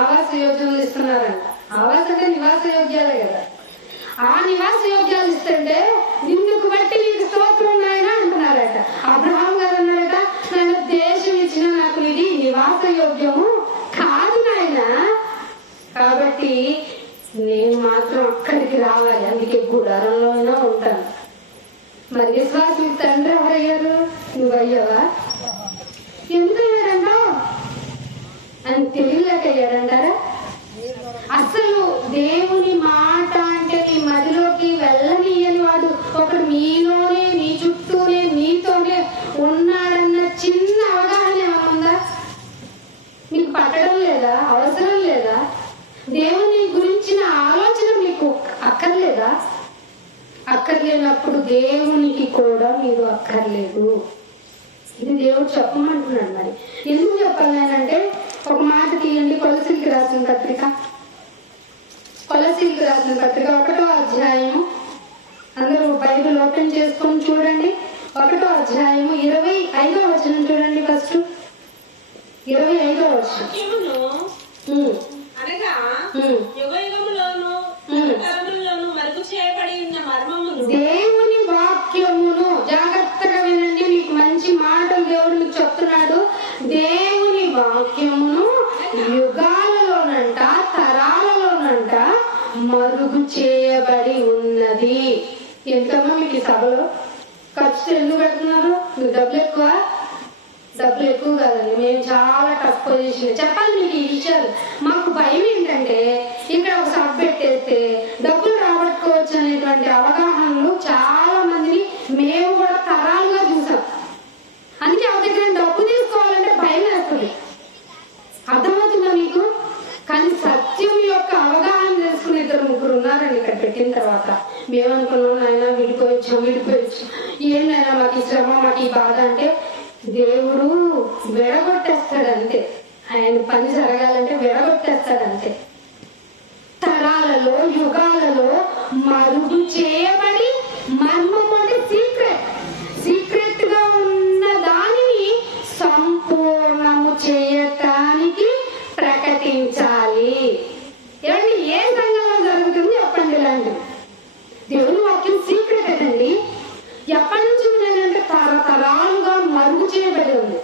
ఆవాస యోజనలు ఇస్తున్నారంట. ఆవాస అంటే నివాస యోగ్యాలే కదా. ఆ నివాస యోగ్యాలు ఇస్తుంటే నిన్నుకు బట్టి నీకు స్తోత్రం ఉన్నాయని అంటున్నారట. అబ్రహాం గారు అన్నారట, నేను దేశం ఇచ్చిన నాకు ఇది నివాస యోగ్యము కాదు నాయన, కాబట్టి నేను మాత్రం అక్కడికి రావాలి, అందుకే గుడారంలో అయినా ఉంటాను. మరి విశ్వాసం తండ్రి ఎవరయ్యారు? నువ్వయ్యావా? ఎందుకు అయ్యాడంటావు? అని తెలియలేక అయ్యాడంటారా? అసలు దేవుని మాట అంటే నీ మదిలోకి వెళ్ళనీయని వాడు ఒకడు మీలోనే, నీ చుట్టూనే, మీతోనే ఉన్నాడన్న చిన్న అవగాహన ఏమన్నా మీకు పట్టడం లేదా? అవసరం లేదా? దేవుని గురించిన ఆలోచన మీకు అక్కర్లేదా? అక్కర్లేనప్పుడు దేవునికి కూడా మీరు అక్కర్లేదు. ఇది దేవుడు చెప్పమంటున్నాడు. మరి ఎందుకు చెప్పాలి అంటే ఒక మాట తీయండి. కొలసీలకు రాసిన పత్రిక 1వ అధ్యాయము, అందరూ బైబిల్ ఓపెన్ చేసుకొని చూడండి. 1వ అధ్యాయము 25వ వచనం చూడండి. ఫస్ట్ 25వ వచనం. అనగా యుగయుగములోను తరములలోను మరుగు చేయబడి ఉన్న మర్మమును, దేవుని వాక్యమును జాగ్రత్తగా వినండి. మీకు మంచి మాటలు దేవుడు మీకు చెప్తున్నాడు. దేవుని వాక్యమును యుగాలలోనంట, తరాలలోనంట మరుగు చేయబడి ఉన్నది. ఎంతమ్మా మీకు సభలో ఖర్చు ఎందుకు పెడుతున్నారు? మీకు డబ్బులు ఎక్కువ కాదండి. మేము చాలా టఫ్ పొజిషన్. చెప్పాలి మీకు ఈ విషయాలు. మాకు భయం ఏంటంటే ఇక్కడ ఒక సభ పెట్టేస్తే డబ్బులు రాబట్టుకోవచ్చు అనేటువంటి అవగాహనలు చాలా మందిని మేము కూడా తరాలుగా చూసాం. అందుకే ఒక దగ్గర డబ్బు తీసుకోవాలంటే భయం వేస్తుంది. అర్థమవుతుందా మీకు? కానీ సత్యం యొక్క విడిపోయచ్చు. ఏంటైనా మాకు ఈ శ్రమ, మాకు ఈ బాధ అంటే దేవుడు విడగొట్టేస్తాడంతే. ఆయన పని జరగాలంటే విడగొట్టేస్తాడంతే. తరాలలో యుగాలలో మరుగు చేయబడి మర్మం అంటే సీక్రెట్ గా ఉన్న దానిని సంపూర్ణము చేయటానికి ప్రకటించాలి. ఏమండి, ఏ సంఘంలో జరుగుతుంది చెప్పండి ఇలాంటివి? దేవుని వాక్యం సీక్రెట్ అండి. ఎప్పటి నుంచి ఉన్నాయంటే తరతరాలుగా మరుగు చేయబడి ఉంది.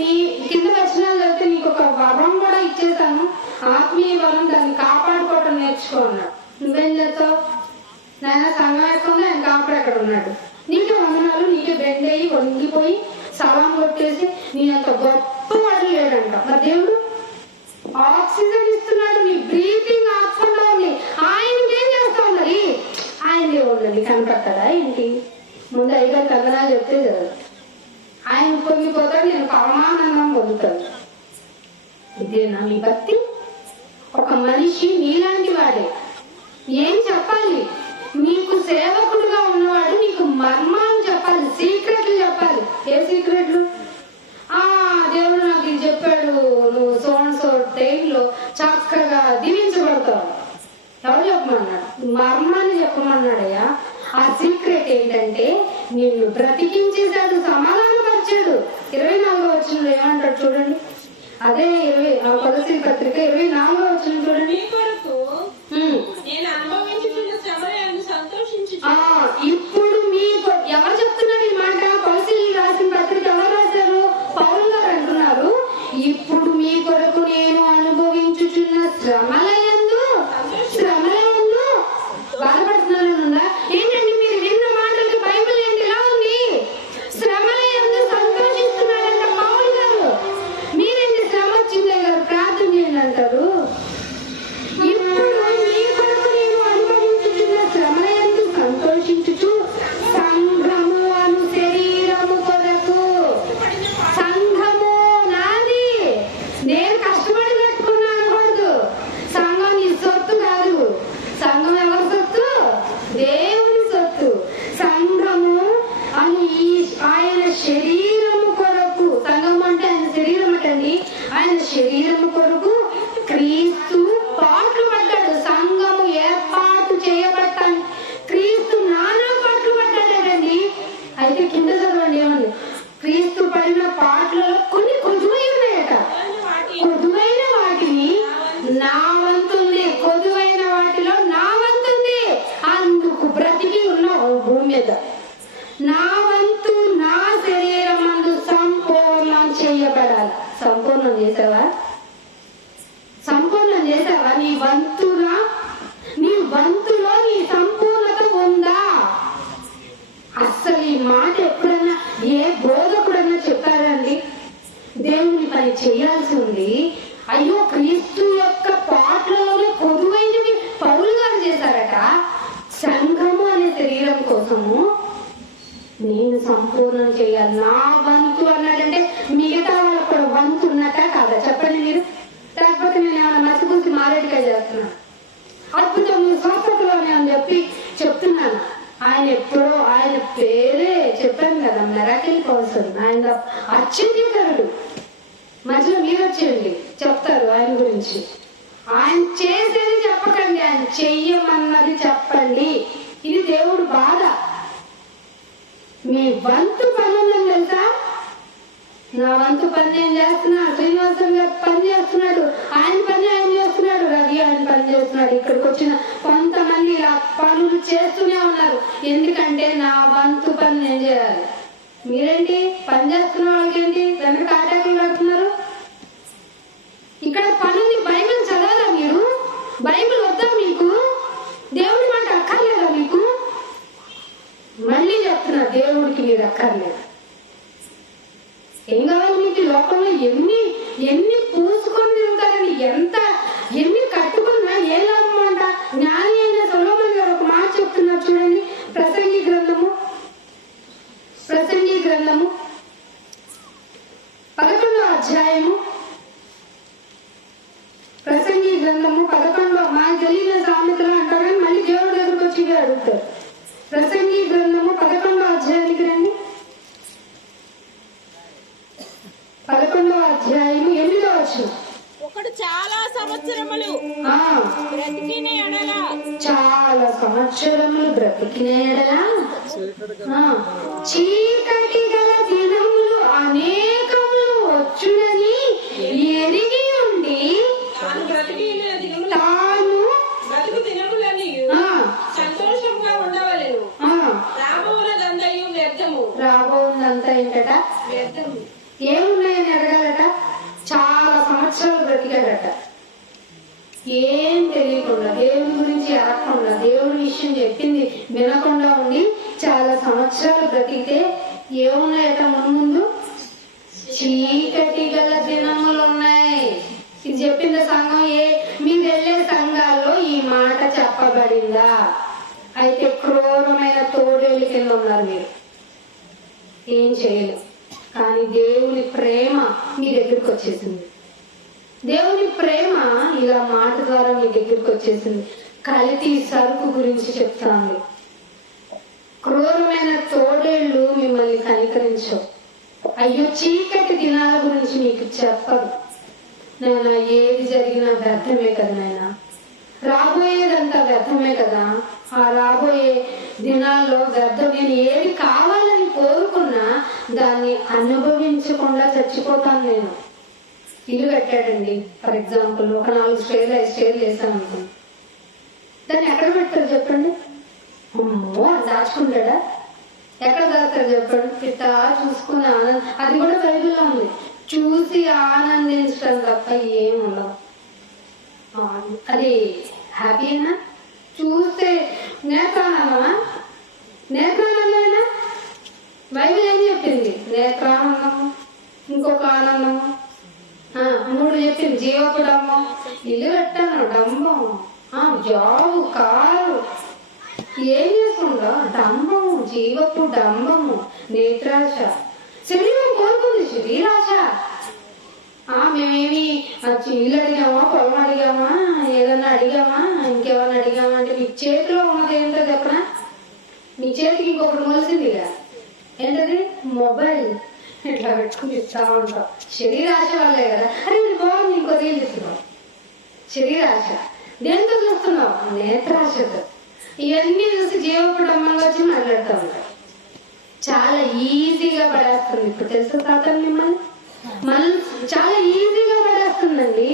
నీ కింద వచనాలు చదివితే నీకు ఒక వరం కూడా ఇచ్చేసాను, ఆత్మీయ వరం, దాన్ని కాపాడుకోవటం నేర్చుకో అన్నాడు. నువ్వేం చేస్తావు? నాయన సంఘం వేసుకుంది, ఆయన కాపాడు అక్కడ ఉన్నాడు, నీకే వందనాలు, నీకే బెండ్ అయ్యి వంగిపోయి సలాం కొట్టేసి నీ అంత గొప్ప వాడు లేడంట. మరి దేవుడు ఆక్సిజన్ ఇస్తున్నాడు, నీ బ్రీతింగ్ ఆక్సిజన్ లో ఉంది. ఆయనకి ఏం చేస్తావు? మరి ఆయన దేవుడు కనపడతాడా ఏంటి? ముందు 5 కందనాలు చెప్తే కదా ఆయన పొంగిపోతాడు, నేను పరమానందం పొందుతాడు. ఇదేనా నీ భక్తి? ఒక మనిషి నీలాంటి వాడే. ఏం చెప్పాలి? నీకు సేవకుడుగా ఉన్నవాడు నీకు మర్మాలు చెప్పాలి, సీక్రెట్లు చెప్పాలి. ఏ సీక్రెట్లు? దేవుడు నాకు ఇది చెప్పాడు, నువ్వు సో టైంలో చక్కగా దీవించబడతావు. ఎవరు చెప్పమన్నాడు? మర్మాన్ని చెప్పమన్నాడయ్యా. ఆ సీక్రెట్ ఏంటంటే నిన్ను బ్రతికించేశాడు, సమాధానపరిచాడు. 24వ వచనంలో ఏమంటాడు చూడండి. అదే 20 కొలసీ పత్రిక 24వ వచనం చూడండి. మీ కొరకు నేను అనుభవించుచున్న శ్రమలను సంతోషించు. ఇప్పుడు మీకు ఎవరు చెప్తున్నారు ఈ మాట? కొలసీలు రాసిన పత్రిక ఎవరు రాశారు? పౌలు గారు అంటున్నారు, ఇప్పుడు మీ కొరకు నేను అనుభవించుచున్న శ్రమలయందు బాధపడుతున్నాను. ఏంటండి మీరు విన్న మాటలకి బైబిల్ ఏంటి ఇలా ఉంది? శ్రమలయందు సంతోషిస్తున్నాడంట పౌలు గారు. మీరేంటి శ్రమ వచ్చిందే గారు ప్రార్థన చేయండి అంటారు. ఇప్పుడు మీ కొరకు నేను అనుభవించుచున్న శ్రమలయందు సంతోషించుచు సంఘము అను శరీరము కొరకు. సంఘము నాది, నేను కష్టపడి పెట్టుకున్నా అనకూడదు. సంఘం నీ సొత్తు కాదు. సంఘం ఎవరి సొత్తు? దేవుని సొత్తు. సంఘము అని ఆయన శరీరము కొరకు. సంఘం అంటే ఆయన శరీరం అంటండి. ఆయన శరీరము కొరకు క్రీస్తు పాటలు పడ్డాడు. సంఘము ఏర్పాటు చేయబట్టాను, క్రీస్తు నానా పాటలు పడ్డాడండి. అయితే కింద చదవండి ఏమండి? క్రీస్తు పడిన పాటలలో కొన్ని కొద్దువై ఉన్నాయట. కొద్దువైన వాటిని నా వంతుంది, కొద్దువైన వాటిలో నా వంతుంది. అందుకు బ్రతికి ఉన్న భూమి మీద నా వంతు నా శరీరం అందు సంపూర్ణం చేయబడాలి. సంపూర్ణం చేసావా? సంపూర్ణం చేసావా? నీ వంతులో నీ సంపూర్ణత ఉందా? అస్సలు ఈ మాట ఎప్పుడన్నా ఏ బోధకుడన్నా చెప్పారండి? దేవుని పని చేయాల్సి ఉంది. అయ్యో, క్రీస్తు యొక్క పాటలలోనే కొదువైనవి పౌలు గారు చేశారట. సంఘము అనే శరీరం కోసము నేను సంపూర్ణం చేయాలి. నా వంతు అన్నాడంటే మిగతా వాళ్ళకు కూడా వంతు ఉన్నట్ట కాదా? చెప్పండి మీరు. లేకపోతే నేను ఏమైనా మసిపూసి మారేడుకాయ చేస్తున్నాను, అద్భుతం స్వస్థతలోనే అని చెప్పి చెప్తున్నాను. ఆయన ఎప్పుడో ఆయన పేరే చెప్పాను కదా, మెరాకిల్ పర్సన్. ఆయన ఆశ్చర్యకరుడు. మధ్యలో మీరు వచ్చేయండి, చెప్తారు ఆయన గురించి. ఆయన చేసేది చెప్పకండి, ఆయన చెయ్యమన్నది చెప్పండి. ఇది దేవుడు బాధ. మీ వంతు పని ఉందని తెలుసా? నా వంతు పని నేను చేస్తున్నా, శ్రీనివాసం గారు పని చేస్తున్నాడు, ఆయన పని ఆయన చేస్తున్నాడు, రవి ఆయన పని చేస్తున్నాడు. ఇక్కడికి వచ్చిన కొంతమంది ఇలా పనులు చేస్తూనే ఉన్నారు. ఎందుకంటే నా వంతు పని నేను చేయాలి. మీరేంటి పని చేస్తున్న వాళ్ళకి ఏంటి దానికి కాటాకులు కడుతున్నారు? ఇక్కడ పనుంది. బైబిల్ చదవాలా మీరు? బైబిల్ వద్దా మీకు? దేవుడి మాట అక్కర్లేదా మీకు? మళ్ళీ చెప్తున్నా, దేవుడికి మీరు అక్కర్లేదు. ఏం కావాలి మీకు? లోకంలో ఎన్ని పూసుకొని తిరుగుతారని, ఎన్ని కట్టుకున్నా ఏ లాభం అంట. జ్ఞాని అయిన సొలొమోను గారు ఒక మాట చెప్తున్నారు చూడండి. ప్రసంగి గ్రంథము 11వ అధ్యాయము. ప్రసంగి గ్రంథము 11లో మా తెలియని సామెతలు అంటారు, కానీ మళ్ళీ దేవుడి దగ్గరకు వచ్చి అడుగుతారు. వచ్చిన ఒకడు చాలా సంవత్సరములు ఆ, బ్రతికిన ఎడల చాలా సంవత్సరములు బ్రతికిన ఎడల ఆ, చీకటి గల దినములు అనేకములు వచ్చునని ఎరిగి ఉండి తాను బ్రతికిన దినములు తాను బ్రతుకు దినములన్నీ ఆ, సంతోషంగా ఉండవలెను. ఆ, రాబోనదంతయు వ్యర్థము రాబోతుందంతా ఏంటట వ్యర్థము. ఏమున్నాయని అడగాలట. చాలా సంవత్సరాలు బ్రతికాడట, ఏం తెలియకుండా, దేవుని గురించి అడగకుండా, దేవుని విషయం చెప్పింది వినకుండా ఉండి చాలా సంవత్సరాలు బ్రతికితే ఏమున్నాయట ముందు? చీకటి గల దినములు ఉన్నాయి. ఇది చెప్పింది సంఘం. మీరు వెళ్ళే సంఘాల్లో ఈ మాట చెప్పబడిందా? అయితే క్రూరమైన తోడేళ్ళు కింద ఉన్నారు మీరు, ఏం చేయలేదు. కానీ దేవుని ప్రేమ మీ దగ్గరికి వచ్చేసింది. దేవుని ప్రేమ ఇలా మాట ద్వారా మీ దగ్గరికి వచ్చేసింది. కల్తీ సరుకు గురించి చెప్తాను. క్రూరమైన తోడేళ్ళు మిమ్మల్ని కనికరించవు. అయ్యో, చీకటి దినాల గురించి మీకు చెప్పదు. నాయన, ఏది జరిగినా వ్యర్థమే కదా నాయన, రాబోయేదంతా వ్యర్థమే కదా. ఆ రాబోయే దినాల్లో వ్యర్థం. నేను ఏది కావాలని కోరుకున్నా దాన్ని అనుభవించకుండా చచ్చిపోతాను. నేను ఇల్లు కట్టాడండి, ఫర్ ఎగ్జాంపుల్, ఒక 4 స్టేర్లు 5 స్టేర్లు వేసాను అనుకోండి, దాన్ని ఎక్కడ పెడతారు చెప్పండి? అమ్మో, దాచుకుంటాడా? ఎక్కడ దాస్తారు చెప్పండి? ఇట్లా చూసుకుని అది కూడా బైబిల్లో ఉంది, చూసి ఆనందించడం తప్ప ఏం ఉండవు. అది హ్యాపీనా? చూస్తే నేత్రానందమా? నేత్రానందమేనా? బైబిల్ ఏం చెప్పింది? నేత్రానందము, ఇంకొక ఆనందము, 3 చెప్పింది. జీవపు డంబం, ఇల్లు కట్టాను డంబం, జాబు, కారు, ఏం చేసుకుంటా డంబము, జీవపు డంబము, నేత్రాశ, శరీరం కోరుకుంది శరీరాశ. మేమేమి ఇల్లు అడిగామా, పొలం అడిగామా, ఏదన్నా అడిగామా, ఇంకేమన్నా అడిగామా అంటే మీ చేతిలో ఉన్నది ఏంటో చెప్పనా? మీ చేతికి ఇంకొకటి మొలిసిందిగా, ఏంటది? మొబైల్. ఇట్లా పెట్టుకుని ఇస్తా ఉంటాం. శరీరాశ వల్లే కదా. అరే ఇది బాగుంది, ఇంకో రీల్ ఇస్తున్నావు. శరీరాశ. దేంతో చూస్తున్నావు? నేత్రాశతో. ఇవన్నీ చూసి జీవపడమ్మగా వచ్చి మాట్లాడుతూ ఉంటాం. చాలా ఈజీగా పడేస్తుంది. ఇప్పుడు తెలుసు తాతలు మిమ్మల్ని చాలా ఈజీగా పడేస్తుందండి.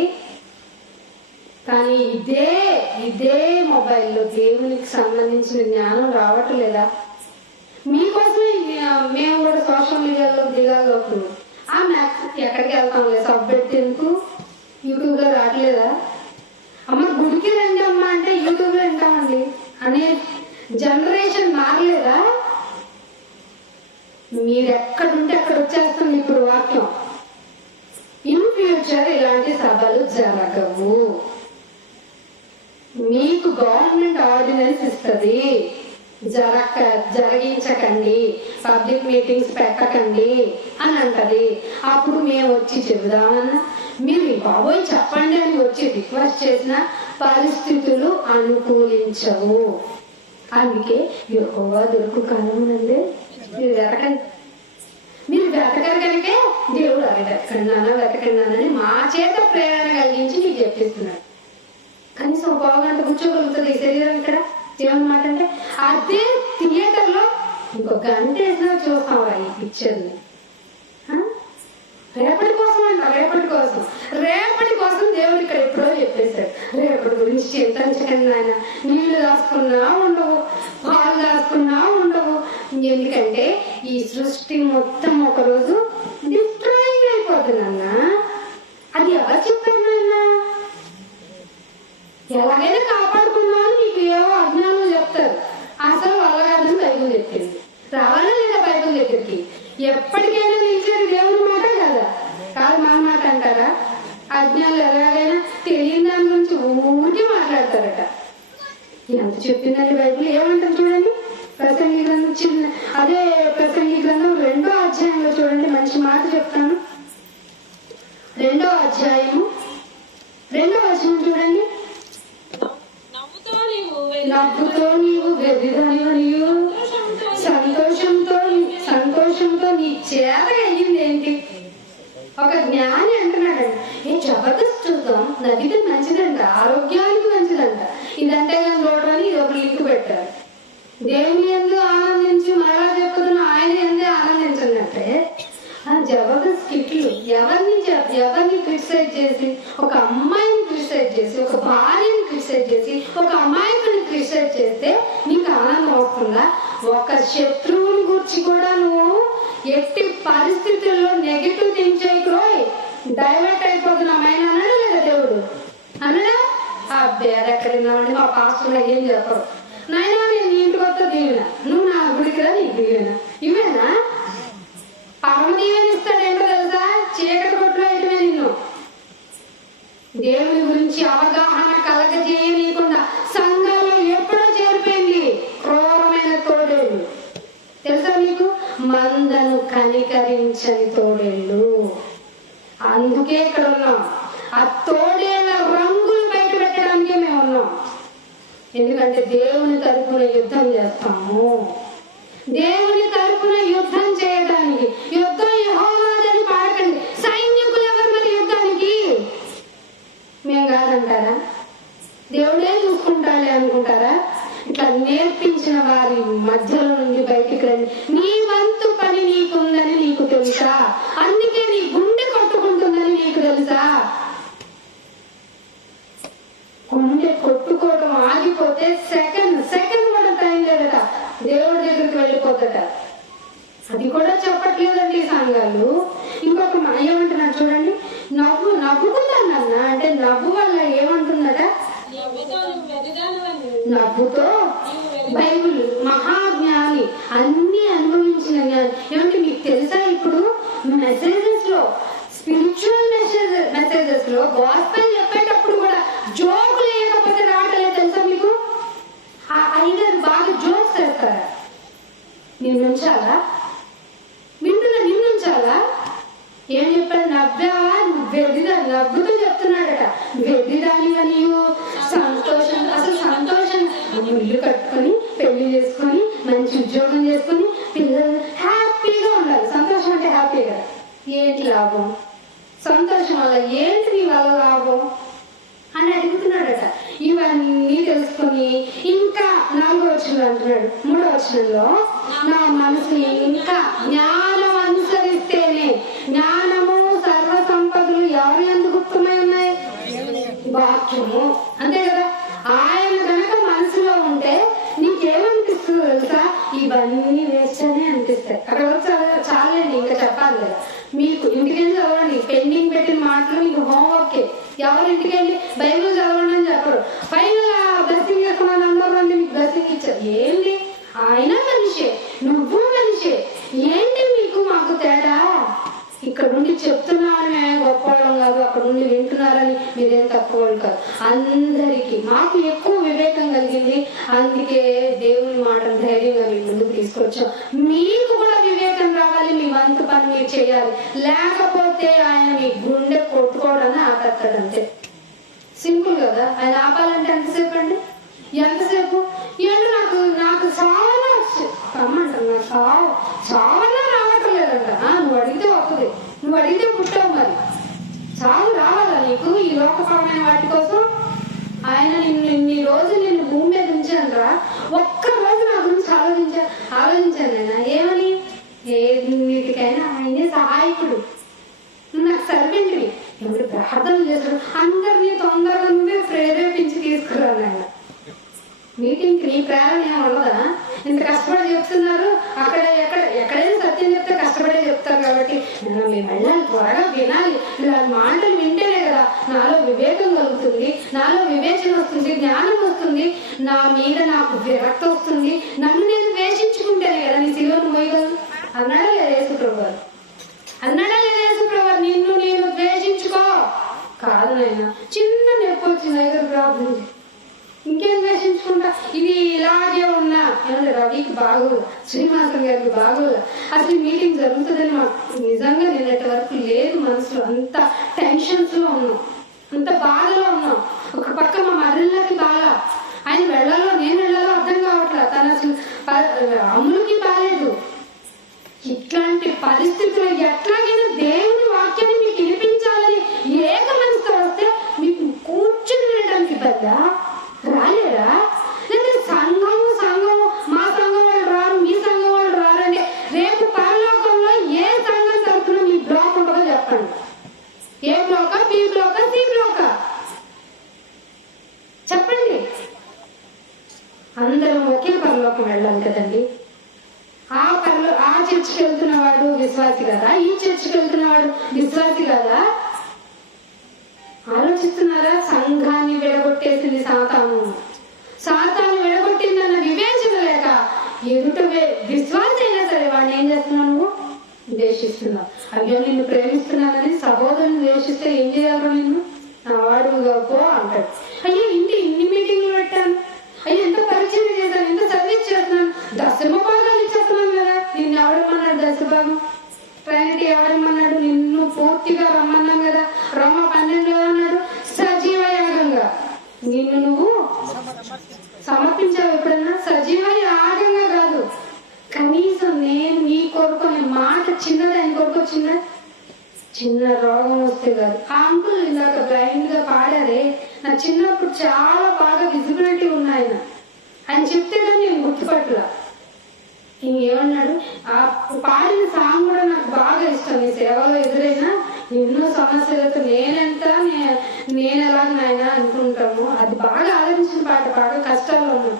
కానీ ఇదే మొబైల్లో దేవునికి సంబంధించిన జ్ఞానం రావట్లేదా? మీకోసమే మేము కూడా సోషల్ మీడియాలో దిగాలవుతున్నాం. ఎక్కడికి వెళ్తాంలే, సబ్జెక్ట్ ఎందుకు? యూట్యూబ్ లో రావట్లేదా? అమ్మ గుడికి రండి అమ్మ అంటే యూట్యూబ్ లో వింటామండి అనే జనరేషన్ మారలేదా? మీరు ఎక్కడుంటే అక్కడ వచ్చేస్తుంది ఇప్పుడు వాక్యం. ఇన్ ఫ్యూచర్ ఇలాంటి సభలు జరగవు. మీకు గవర్నమెంట్ ఆర్డినెన్స్ ఇస్తుంది, జరిగించకండి, పబ్లిక్ మీటింగ్స్ పెట్టకండి అని అంటది. అప్పుడు మేము వచ్చి చెబుదామన్నా మీరు బాబోయ్ చెప్పండి అని వచ్చి రిక్వెస్ట్ చేసిన పరిస్థితులు అనుకూలించవు. అందుకే యెహోవా దొరుకు కాలమునందే మీరు వెతకండి. మీరు వెతకరు కనుకే దేవుడు అవి వెతకండి అని మా చేత ప్రేరణ కలిగించి మీకు చెప్పిస్తున్నాడు. కనీసం 1 గంట కూర్చోగలుగుతుంది ఈ శరీరం ఇక్కడ. ఏమని మాట అంటే అదే థియేటర్ లో ఇంకో గంట వేసినా చూస్తాం ఈ పిక్చర్ని. రేపటి కోసం అంట, రేపటి కోసం దేవుడు ఇక్కడ ఎప్పుడో చెప్పేశాడు. రేపటి గురించి చింతించకండి నాయన. నీళ్లు దాచుకున్నా ఉండవు, పాలు దాచుకున్నా ఉండవు. ఎందుకంటే ఈ సృష్టి మొత్తం ఒకరోజు డిస్ట్రాయింగ్ అయిపోతుందన్న. అది ఎవరు చెప్పారు నాన్న? ఎలాగైనా కాపాడుకున్నాను నీకు ఏవో అజ్ఞానం చెప్తారు. అసలు వాళ్ళని బైబుల్ చెప్పింది. రావాలా లేదా బైబుల్ దగ్గరికి? ఎప్పటికైనా నిలిచేది దేవుని మాట కదా, కాదు మన మాట అంటారా? అజ్ఞానులు ఎలాగైనా తెలియని దాని గురించి ఊరికి మాట్లాడతారట. ఎంత చెప్పిందండి బైబుల్. ఏమంటారు చూడండి, ప్రసంగి గ్రంథం ప్రసంగి గ్రంథం 2వ అధ్యాయంలో చూడండి, మంచి మాట చెప్తాను. 2వ అధ్యాయము 2వ వచనం చూడండి. నవ్వుతో నీవు వెర్రిదానివనియు సంతోషంతో నీ చేత అయ్యింది ఏంటి? ఒక జ్ఞాని అంటున్నాడండి, ఏ జబర్దస్త్ చూద్దాం, నవ్వితే మంచిదంట, ఆరోగ్యానికి మంచిదంట, ఇదంటే కానీ చూడమని ఇది ఒక లింక్ పెట్టారు. దేవుని ఎందు ఆనందించి మరలా చెప్పుతున్న ఆయన ఎందే ఆనందించినట్టే ఆ జబర్దస్త్ కిట్లు ఎవరిని క్రిటిసైజ్ చేసి, ఒక అమ్మాయిని క్రిటిసైజ్ చేసి, ఒక భార్యని క్రిటిసైజ్ చేసి, ఒక అమ్మాయిని క్రిటిసైజ్ చేస్తే నీకు ఆనందం వస్తుందా? ఒక శత్రువుని గురించి కూడా నువ్వు ఎట్టి పరిస్థితుల్లో నెగిటివ్ థింక్ చేయకురోయ్, డైవర్ట్ అయిపోతున్నామైనా అన్నాడు లేదా దేవుడు? అన్నాడా? ఎక్కడిన్నామండి మా పాస్టర్ నాకు ఏం చెప్పరు, నాయనా నేను నీ ఇంటికి వస్తా దీవెన, నువ్వు నా గుడికి రా నీకు దీవెన, ఇవేనా? పరమ దీవెన ఇస్తాడేంటో తెలుసా? చీకటి కొట్లో ఇటువే నిన్ను. దేవుని గురించి అవగాహన కలగజేయనీయకుండా సంఘంలో ఎప్పుడో చేరిపోయింది క్రూరమైన తోడేళ్ళు. తెలుసా మీకు? మందను కనికరించని తోడేళ్ళు. అందుకే ఇక్కడ ఉన్నాం. ఆ తోడేళ్ల రంగులు బయట పెట్టడానికే మేము ఉన్నాం. ఎందుకంటే దేవుని తరపున యుద్ధం చేస్తాము. దేవుని తరపున యుద్ధం చేయడానికి. యుద్ధం యెహోవాదని పాడకండి. సైనికులు ఎవరు మరి యుద్ధానికి? మేము కాదంటారా? దేవుడే చూసుకుంటాడే అనుకుంటారా? ఇట్లా నేర్పించిన వారి మధ్యలో నుండి బయటికి రండి. నీ వంతు పని నీకుందని నీకు తెలుసా? అందుకే నీ గుండె కొట్టుకుంటుందని నీకు తెలుసా? గుండె కొట్టుకోవడం ఆగిపోతే సెకండ్ కూడా టైం లేదట, దేవుడి దగ్గరికి వెళ్ళిపోతాట. అది కూడా చెప్పట్లేదండి సంఘాలు. ఇంకొక ఏమంటున్నాడు చూడండి, నవ్వుకుందన్న అంటే నవ్వు వల్ల ఏమంటున్నట? నవ్వుతో బైబుల్ మహాజ్ఞాని, అన్ని అనుభవించిన జ్ఞాని. ఏమంటే మీకు తెలుసా, ఇప్పుడు మెసేజెస్ లో, స్పిరిచువల్ మెసేజెస్ లో గాస్పెల్ చెప్పేటప్పుడు కూడా జోకులు లేకపోతే రావట్లేదు. తెలుసా మీకు? ఆ ఐదరు బాగా జోక్స్ చేస్తారా? నిన్నుంచాలా? నిన్నుంచాలా? ఏం చెప్పాడు? నవ్వావా? నవ్వుతూ చెప్తున్నాడట. వెర్రిదాని అని సంతోషం, అసలు సంతోషం ఇల్లు కట్టుకొని పెళ్లి చేసుకొని మంచి ఉద్యోగం చేసుకొని పిల్లలు హ్యాపీగా ఉండాలి. సంతోషం అంటే హ్యాపీ కదా. ఏంటి లాభం? సంతోషం వల్ల ఏంటి నీ వల్ల లాభం అని అడుగుతున్నాడట. ఇవన్నీ తెలుసుకొని ఇంకా 4వ వచనంలో అంటున్నాడు, 3వ వచనంలో నా మనసు ఇంకా జ్ఞానం అనుసరిస్తేనే. జ్ఞానము సర్వ సంపదలు ఎవరి యందు గుప్తమై ఉన్నాయి? వాక్యము. అంతే కదా. ఆయన కనుక మనసులో ఉంటే నీకేమనిపిస్తుంది తెలుసా? ఇవన్నీ వేస్ట్ అనే అనిపిస్తాయి. అక్కడ చాలండి, ఇంకా చెప్పాలి కదా. మీకు ఇంటికెళ్ళి చదవండి, పెండింగ్ పెట్టిన మాటలు మీకు హోంవర్కే. ఎవరి ఇంటికి వెళ్ళి బైబిల్ చదవండి అని చెప్పరు. ఫైనల్ బ్లెస్సింగ్ చేసుకున్నాను అందరూ రండి మీకు బ్లెస్సింగ్ ఇచ్చారు. ఏంటి? ఆయన మనిషే, నువ్వు మనిషే. ఏంటి మీకు మాకు తేడా? ఇక్కడ నుండి చెప్తున్నారని గొప్పవాళ్ళం కాదు, అక్కడ నుండి వింటున్నారని మీరేం తక్కువ వాళ్ళు కాదు. అందరికీ మాకు ఎక్కువ వివేకం కలిగింది. అందుకే దేవుని మాటను ధైర్యంగా మీ ముందుకు తీసుకొచ్చాం. మీకు కూడా వివేకం రావాలి, మీ వంతు పని మీరు చేయాలి. లేకపోతే ఆయన మీ గుండె కొట్టుకోవడాన్ని ఆపేస్తాడు. అంతే సింపుల్ కదా. ఆయన ఆపాలంటే ఎంతసేపు అండి? ఎంతసేపు? ఏంటో నాకు చాలా రమ్మంటారు, నాకు చాలా రావటం లేదంట. నువ్వు అడిగితే వస్తుంది, నువ్వు అడిగితే పుట్టావు, మరి చాలు రావాలా నీకు ఈ లోకపరమైన వాటి కోసం? ఆయన ఇన్ని రోజులు నిన్ను భూమి మీద ఉంచాను రా. ఒక్క రోజు నా గురించి ఆలోచించాను నేను. ఏమని? వీటికైనా ఆయనే సహాయకుడు, నువ్వు నాకు సర్వెంట్వి. ఇప్పుడు ప్రార్థన చేస్తాడు, అందరినీ తొందరగా నువ్వే ప్రేరేపించి తీసుకురాను. ఆయన మీటింగ్కి నీ ప్రేరణ ఏమి ఉండదా? ఇంత కష్టపడి చెప్తున్నారు. ఎక్కడైనా సత్యం చెప్తే కష్టపడే చెప్తారు కాబట్టి మేము వెళ్ళాలి, త్వరగా వినాలి. ఇలా మాటలు వింటేనే కదా నాలో వివేకం కలుగుతుంది, నాలో వివేచన వస్తుంది, జ్ఞానం వస్తుంది, నా మీద నాకు విరక్తి వస్తుంది. నన్ను నేను ద్వేషించుకుంటేనే కదా నీ శిలువను మోయగలను అన్నాడా లేదా యేసుప్రభు గారు? అన్నాడా లేదా యేసుప్రభు గారు? నిన్ను నేను ద్వేషించుకో కాదు నాయన. చిన్న నొప్పి వచ్చింది దగ్గర ప్రార్థన, ఇంకేం ద్వేషించుకుంటా? ఇది ఇలాగే ఉన్నా ఏమంటే రవికి బాగోదు, శ్రీనివాసం గారికి బాగోదు, అసలు మీటింగ్ జరుగుతుందని మాకు నిజంగా నిన్నటి వరకు లేదు మనసులో. అంత టెన్షన్స్ లో ఉన్నాం, అంత బాధలో ఉన్నాం. ఒక పక్క మా మర్రిళ్ళకి బాగా, ఆయన వెళ్ళాలో నేను వెళ్ళాలో అర్థం కావట్లేదు. తను అసలు అమ్ములకి బాగాలేదు. ఇట్లాంటి పరిస్థితుల్లో ఎట్లాగైనా దేవుని వాక్యం వాక్యాన్ని మీకు వినిపించాలని ఏక మనసుతో వస్తే మీకు కూర్చుని వినడానికి ఇబ్బందా? రాలేరా? లేదా సంఘం మా సంఘం వాళ్ళు రారు, మీ సంఘం వాళ్ళు రారండి. రేపు పరలోకంలో ఏ సంఘం తరపున మీ బ్లాక్ ఉంటుందో చెప్పండి. ఏ బ్లాకా? బి బ్లాకా? సి బ్లాకా? చెప్పండి. అందరం ఒకే పరలోకం వెళ్ళాలి కదండి. ఆ చర్చికి వెళ్తున్నవాడు విశ్వాసి కదా, ఈ చర్చికి వెళ్తున్నవాడు విశ్వాసి కదా. ఆలోచిస్తున్నారా? సంఘాన్ని విడగొట్టేసింది సాతాను విడగొట్టిందన్న వివేచన లేక ఎదుట విశ్వాసి అయినా సరే వాడిని ఏం చేస్తున్నావు? నువ్వు ద్వేషిస్తున్నావు. అయ్యో నిన్ను ప్రేమిస్తున్నానని సహోదరుని ద్వేషిస్తే ఏం చేయాలి? నిన్ను నా వాడు పో అంటాడు. అయ్యో ఇన్ని మీటింగ్లు పెట్టాను, అయ్యో ఎంత పరిచయం చేశాను, ఎంత సర్వీస్ చేస్తున్నాను, దశమ భాగాలు ఇచ్చేస్తున్నాను కదా. నిన్ను ఎవడమన్నాడు? దశభాగం ట్రైనిటీ ఎవడమన్నాడు? నిన్ను పూర్తిగా రమ్మన్నాం కదా. రోమ 12 అన్నాడు సజీవ యాగంగా నిన్ను నువ్వు సమర్పించావు. ఎప్పుడన్నా సజీవ యాగంగా కాదు, కనీసం నేను నీ కొరకు అనే మాట చిన్నది, ఆయన కొరకు చిన్న రోగం వస్తే కాదు. ఆ అంకుల్ ఇందాక బ్లైండ్ గా పాడారే, నా చిన్నప్పుడు చాలా బాగా విజిబిలిటీ ఉన్నాయి. ఆయన చెప్తే కానీ నేను గుర్తుపట్టలా. ఇంకేమన్నాడు? ఆ పాడిన సాంగ్ కూడా నాకు బాగా ఇష్టం. ఈ సేవలో ఎదురైనా ఎన్నో సమస్యలతో నేను ఎలాగైనా అనుకుంటాము. అది బాగా ఆలోచించిన పాట, బాగా కష్టాల్లో ఉన్నాం.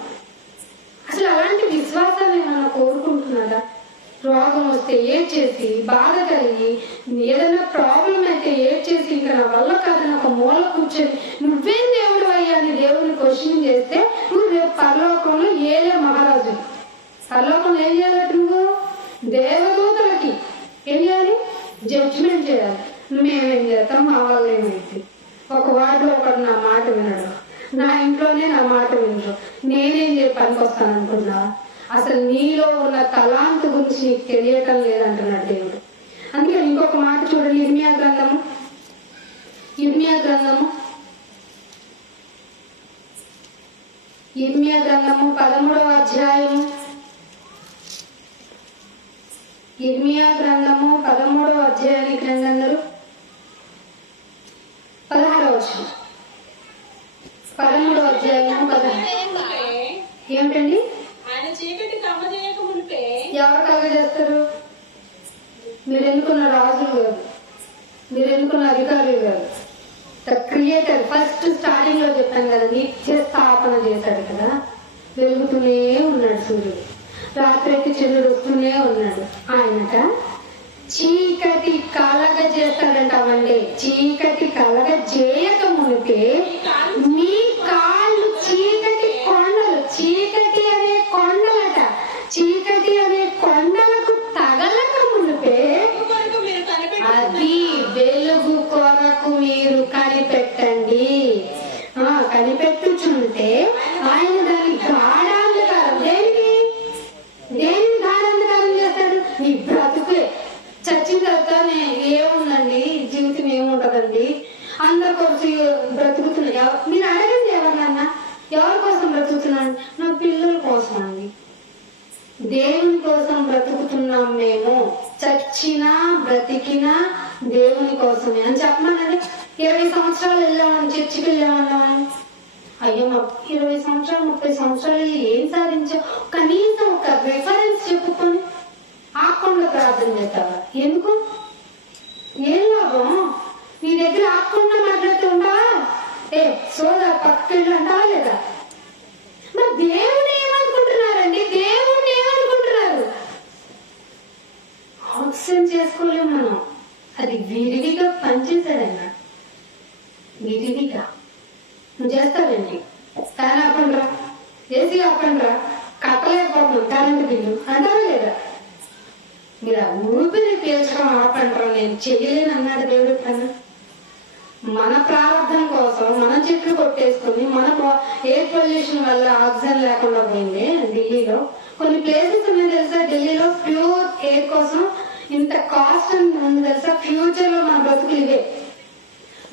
అసలు అలాంటి విశ్వాసాన్ని మనం కోరుకుంటున్నాడా? రోగం వస్తే ఏడ్చేసి, బాధ కలిగి, ఏదైనా ప్రాబ్లం అయితే ఏడ్చేసి, ఇంకా నా వల్ల కాదు నాకు మూల కూర్చొని నువ్వేం దేవుడు అయ్యా అని దేవుని క్వశ్చన్ చేస్తే నువ్వు రేపు పరలోకంలో ఏలే మహారాజు. పరలోకంలో ఏం చేయాలంటే నువ్వు దేవదూతలకి ఏం చేయాలి? జడ్జిమెంట్ చేయాలి. మేమేం చేస్తాం? మా వాళ్ళు ఏమైంది? ఒక వార్డులో ఒకడు నా మాట వినడు, నా ఇంట్లోనే నా మాట వినరు, నేనేం పనికి వస్తాను అనుకున్నావా? అసలు నీలో ఉన్న తలాంతు గురించి నీకు తెలియటం లేదంటున్నాడు దేవుడు. అందుకని ఇంకొక మాట చూడండి, ఇర్మియా గ్రంథము 13వ అధ్యాయము. ఇర్మియా గ్రంథము 13వ అధ్యాయానికి రండి అందరూ. 16వ వచనం. 13వ అధ్యాయం 16. ఏమిటండి? ఆయన చీకటి కమ్మజేయక మునిపే ఎవరు కలగజేస్తారు? మీరు ఎన్నుకున్న రాజులు గారు, మీరు ఎన్నుకున్న అధికారులు గారు. ద క్రియేటర్ ఫస్ట్ స్టార్టింగ్ లో చెప్పాను కదా, నిత్య స్థాపన చేశాడు కదా. వెలుగుతూనే ఉన్నాడు సూర్యుడు, రాత్రి అయితే చంద్రుడు వస్తూనే ఉన్నాడు. ఆయనట చీకటి కలగజేస్తాడంట. అవండి, చీకటి కలగజేయక మునిపే మీ కాళ్ళు చీకటి కొండలు, చీకటి అనే కొండలట, చీకటి అనే కొండలకు తగలక మునిపే అది వెలుగు కొరకు మీరు కనిపెట్టండి. కనిపెట్టుచుంటే ఆయన దాని గాఢాంధకారం దేని గాఢాంధకారం చేస్తాడు? నీ బ్రతుకులే. చచ్చిన తర్వాత ఏముందండి, జీవితం ఏముంటదండి, అందరి కోసం బ్రతుకుతున్నా. మీరు అడగండి ఎవరినన్నా, ఎవరి కోసం బ్రతుకుతున్నాను? నా పిల్లల కోసం అండి. దేవుని కోసం బ్రతుకుతున్నాం మేము. చచ్చినా బ్రతికినా దేవుని కోసమే అని చెప్పమనండి. 20 సంవత్సరాలు వెళ్ళామని, చర్చికి వెళ్ళామన్నామని, అయ్యో మా 20 సంవత్సరాలు 30 సంవత్సరాలు ఏం సాధించావు? కనీసం ఒక రిఫరెన్స్ చెప్పుకొని ఆకుండా ప్రార్థన చేస్తావా? ఎందుకు? ఏం లాభం? నీ దగ్గర ఆకుండా మాట్లాడుతుంటా సోదా పక్కకి అంటావా లేదా? మరి దేవుడు ఏమనుకుంటున్నారండి? దేవుడిని ఏమనుకుంటున్నారు? ఆక్సిజన్ చేసుకోలేము మనం. అది విరివిగా పనిచేశాడన్నా, విరివిగా. నువ్వు చేస్తాడండి, ఫ్యాన్ ఆపండ్రా, ఏసీ ఆపండ్రా, కట్టలేకపోతున్నాం కరెంటు బిల్లు అంటారా లేదా? మీరు ఊపిరి పీల్చడం ఆపండ్రా, నేను చెయ్యలేను అన్నాడు దేవుడు. కన్నా మన ప్రారంభం కోసం మనం చెట్లు కొట్టేసుకుని, మన ఎయిర్ పొల్యూషన్ వల్ల ఆక్సిజన్ లేకుండా పోయింది. ఢిల్లీలో కొన్ని ప్లేసెస్ ఉన్నాయి తెలుసా? ఢిల్లీలో ప్యూర్ ఎయిర్ కోసం ఇంత కాస్ట్ ఉంది తెలుసా? ఫ్యూచర్ లో మన బ్రతుకులు ఇవే.